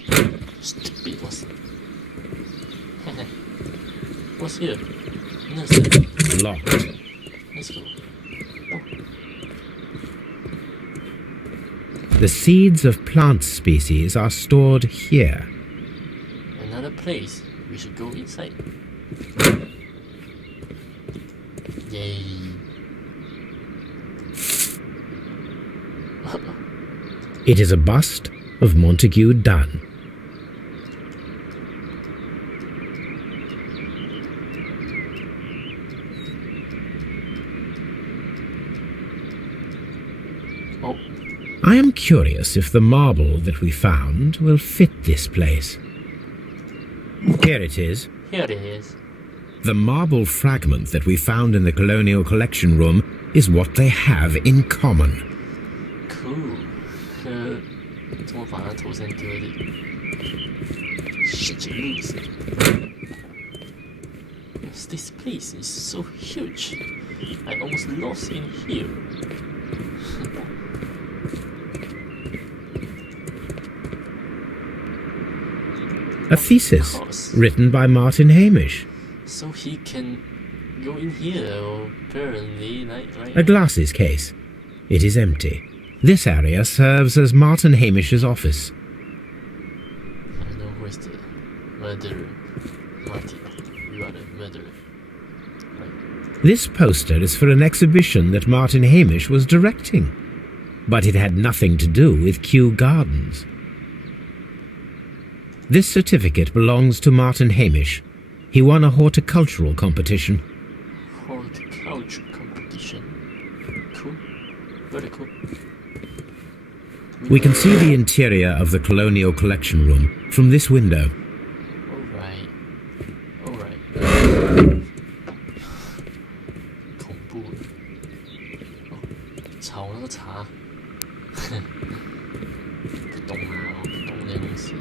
Stupid was. What's here? Nothing. Locked. Let's go. The seeds of plant species are stored here. Another place. We should go inside. Yay. It is a bust of Montague Dunn. Oh, I am curious if the marble that we found will fit this place. Here it is. here it is. The marble fragment that we found in the colonial collection room is what they have in common. Cool. 怎么把他头上丢的 ？Shit, you loser. This place is so huge. I almost lost in here. A thesis course. written by Martin Hamish. So he can go in here, or apparently, right? A glasses case. It is empty. This area serves as Martin Hamish's office. I know who is the murderer. Martin, you are the murderer. Right. This poster is for an exhibition that Martin Hamish was directing, but it had nothing to do with Kew Gardens. This certificate belongs to Martin Hamish. He won a horticultural competition. Horticulture competition. Cool. Very cool. We can see the interior of the colonial collection room from this window. Alright. Alright. 恐怖了。哦，炒那个茶。不懂啊，我不懂那东西。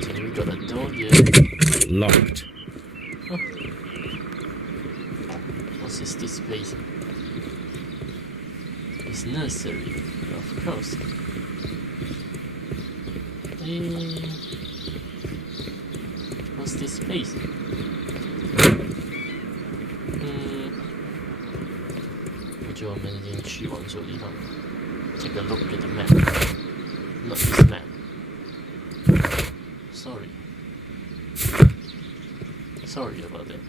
Can we got a door here? Locked. Oh. What is this place? It's nursery, of course. What's this place? Take a look at the map. Not this map. Sorry. Sorry about that.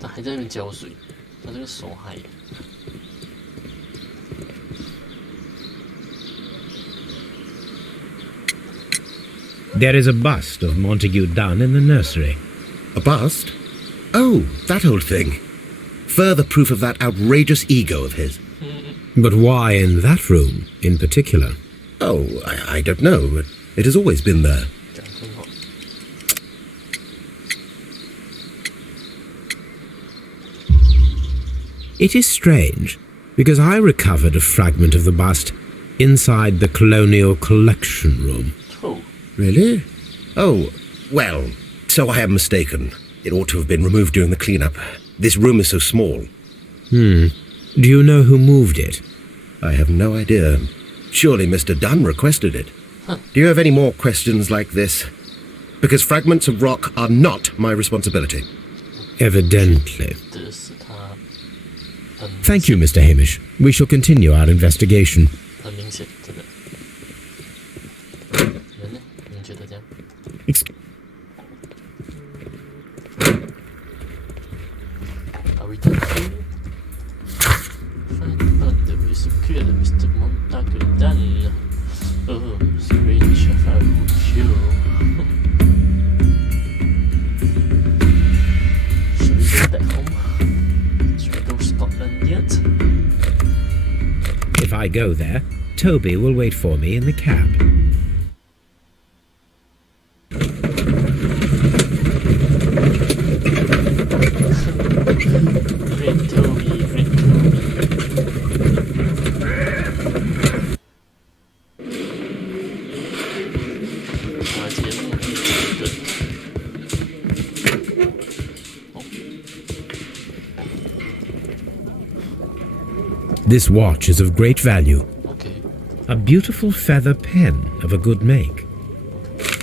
他还在那边浇水，他这个手还。There is a bust of Montague Dunn in the nursery. A bust? Oh, that old thing. Further proof of that outrageous ego of his. But why in that room in particular? Oh, I don't know. It has always been there. 讲很好。It is strange, because I recovered a fragment of the bust inside the Colonial Collection Room. Oh, Really? Oh, well, so I am mistaken. It ought to have been removed during the cleanup. This room is so small. Do you know who moved it? I have no idea. Surely Mr. Dunn requested it. Do you have any more questions like this? Because fragments of rock are not my responsibility. Evidently. 这是他很 Thank you, Mr. Hamish. We shall continue our investigation. 很明显，真的。你们呢？你们觉得这样？ Ex- Are we done? Find out the secure Mr. Montague Dunn. Oh, strange how you. Should we go back home? Should we go Scotland yet? If I go there, Toby will wait for me in the cab. Great Toby, great Toby. Ah, 节目一直的。This watch is of great value. Okay, A beautiful feather pen of a good make.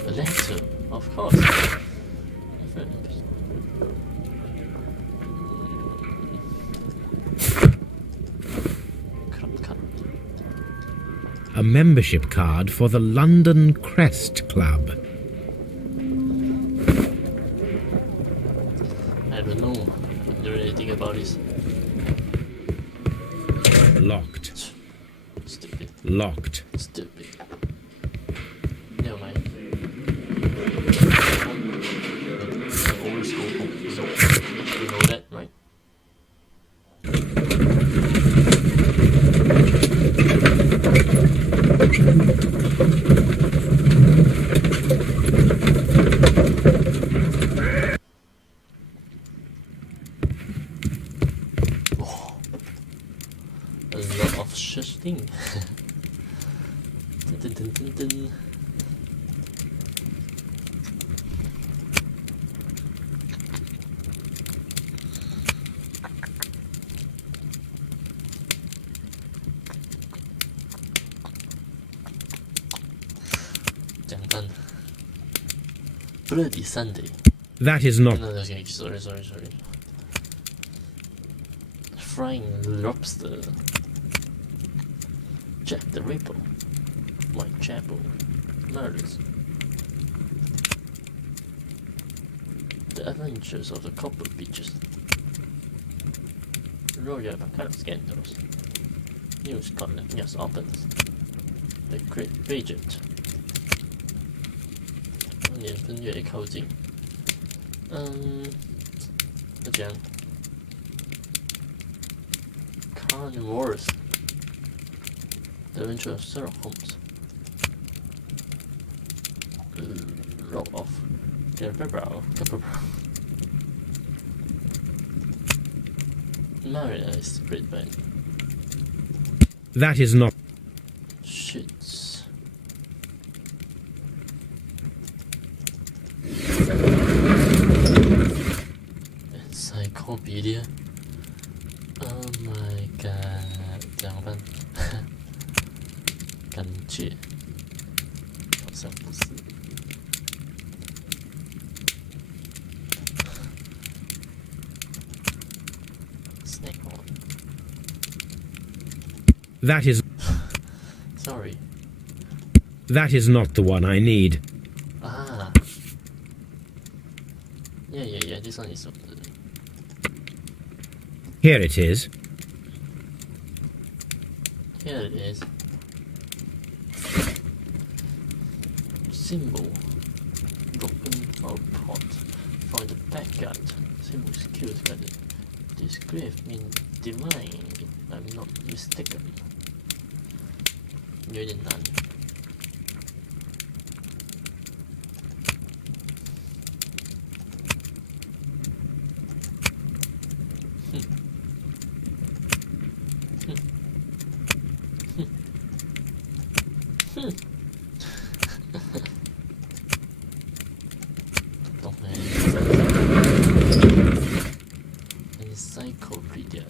a letter, of course. Very interesting. Cut. A membership card for the London Crest Club. I don't know. I don't know anything about this. Locked. Stupid. Locked. Stupid. Never mind. Old school. You know that, right? Oh, a lot of such thing. Dun, dun, dun, dun, dun. Damn done. Bloody Sunday. That is not. No, okay, sorry. Frying lobster. Jack the Ripper. Whitechapel. Murders. The Adventures of the Copper Beaches. Royal Baccarat Scandals. New Scotland News opens. The Great Pageant. 年份越靠近，就这样。Carnivores. The Adventure of Sherlock Holmes. Roll off. Capabral. Mariner is split by That is not. shits. Encyclopedia. Oh my god， 怎样办？感觉好像不是。Snake one. That is. Sorry. That is not the one I need. Ah. Yeah. This one is. Here it is. Here it is. Symbol. Broken or pot. Find the backyard. Symbol is cute, but this grave means divine, if I'm not mistaken. 有点难。懂嘞。Encyclopedia。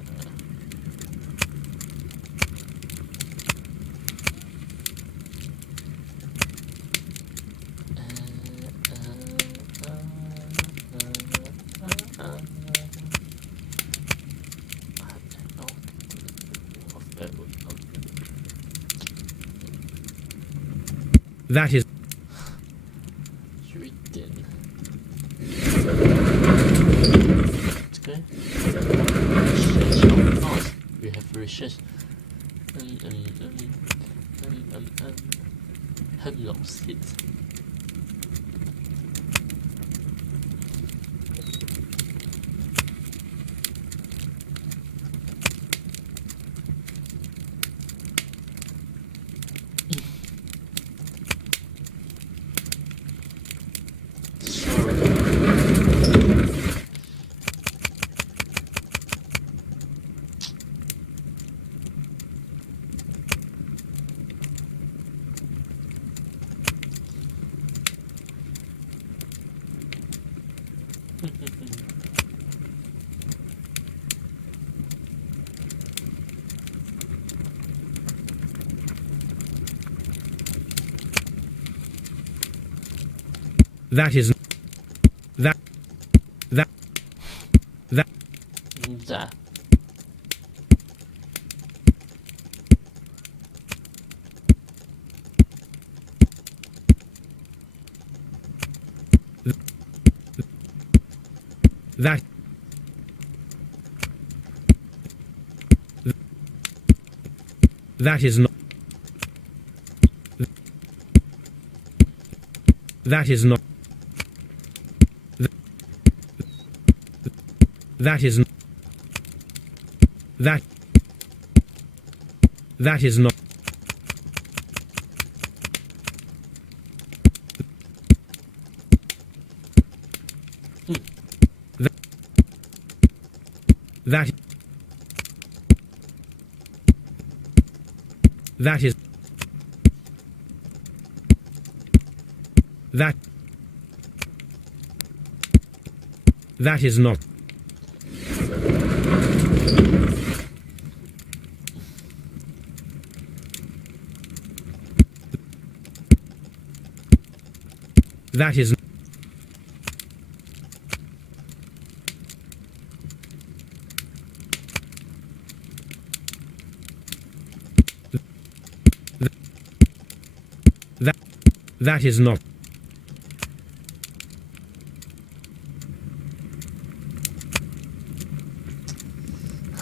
That is. 有一点，这个 research of course we have research，Hemlock seeds。That is. That. That That. That is not. That is not. That is not. That. That is not. That. That is. That. That is not. That is. That is not.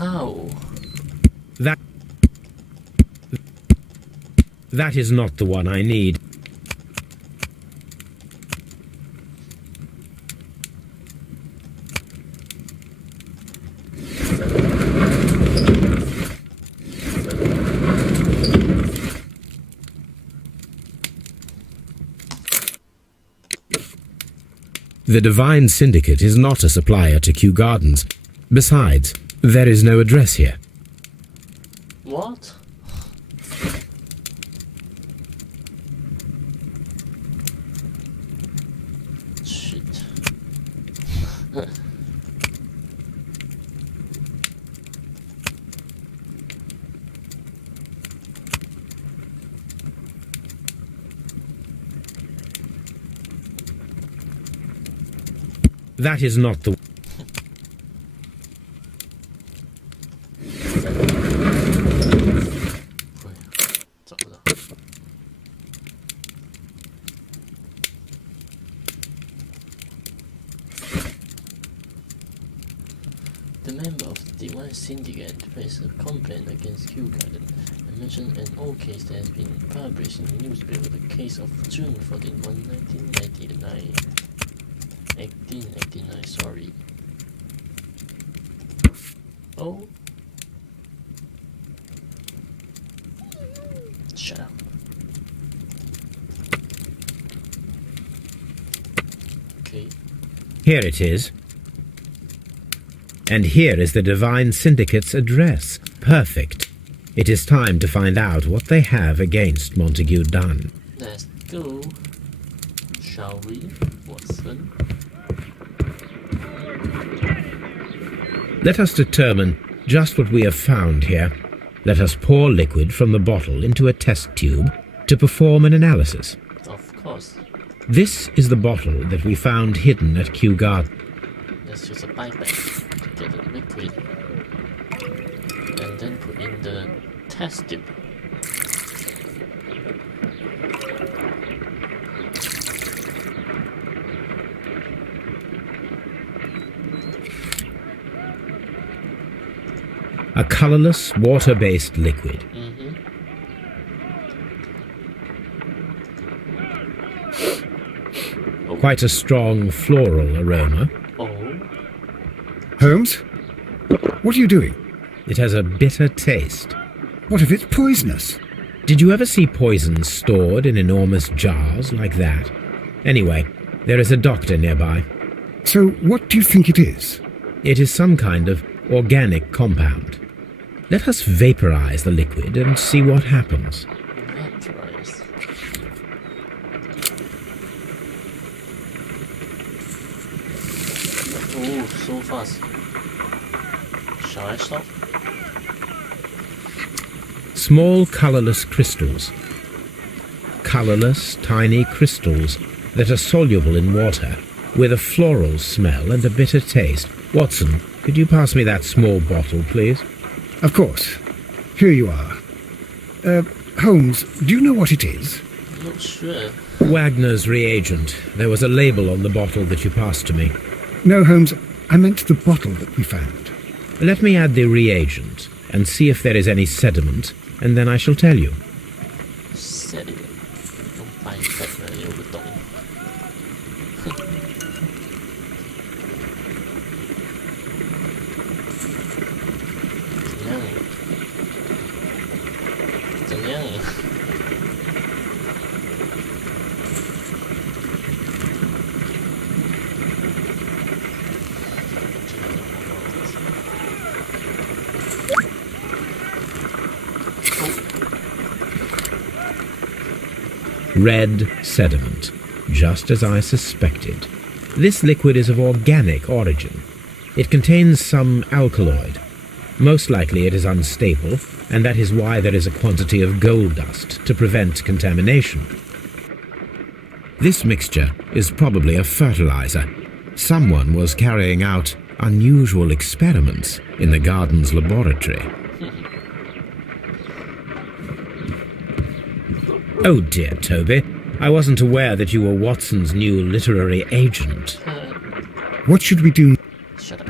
how? That. That is not the one I need. The Divine Syndicate is not a supplier to Kew Gardens. Besides, there is no address here. What? Shit. That is not the. 找不到。The member of the Divine Syndicate placed a complaint against Kew Garden and mentioned an old case that has been published in the newspaper, the case of June 14, 1999. 1889, sorry. Oh. Shut up. Okay. Here it is. And here is the Divine Syndicate's address. Perfect. It is time to find out what they have against Montague Dunn. Let's go. Shall we, Watson? Let us determine just what we have found here. Let us pour liquid from the bottle into a test tube to perform an analysis. Of course. This is the bottle that we found hidden at Kew Garden. Let's use a pipette to get the liquid. And then put in the test tube. A colorless, water-based liquid. Quite a strong floral aroma. Oh, Holmes? What are you doing? It has a bitter taste. What if it's poisonous? Did you ever see poison stored in enormous jars like that? Anyway, there is a doctor nearby. So what do you think it is? It is some kind of organic compound. Let us vaporize the liquid and see what happens. vaporize. Oh, so fast. Shall I stop? Small colorless crystals. Colorless, tiny crystals that are soluble in water, with a floral smell and a bitter taste. Watson, could you pass me that small bottle, please? Of course. Here you are. Holmes, do you know what it is? I'm not sure. Wagner's reagent. There was a label on the bottle that you passed to me. No, Holmes, I meant the bottle that we found. Let me add the reagent and see if there is any sediment, and then I shall tell you. Sediment. 用白色的有个懂。怎样？怎样？Red sediment, just as I suspected. This liquid is of organic origin. It contains some alkaloid. Most likely it is unstable, and that is why there is a quantity of gold dust to prevent contamination. This mixture is probably a fertilizer. Someone was carrying out unusual experiments in the garden's laboratory. Oh dear, Toby. I wasn't aware that you were Watson's new literary agent. What should we do? Shut up.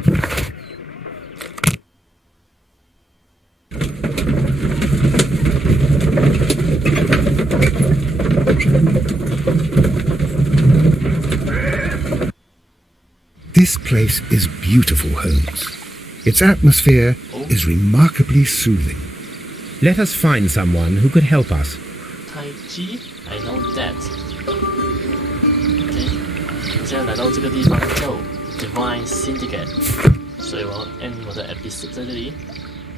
This place is beautiful, Holmes. Its atmosphere is remarkably soothing. Let us find someone who could help us. Tai Chi, I know that. OK， 我现在来到这个地方叫 Divine Syndicate， 所以我要 end 我的 episode 在这里。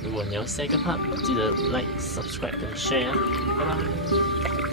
如果你要下一个 part，记得 like、subscribe 跟 share，拜拜。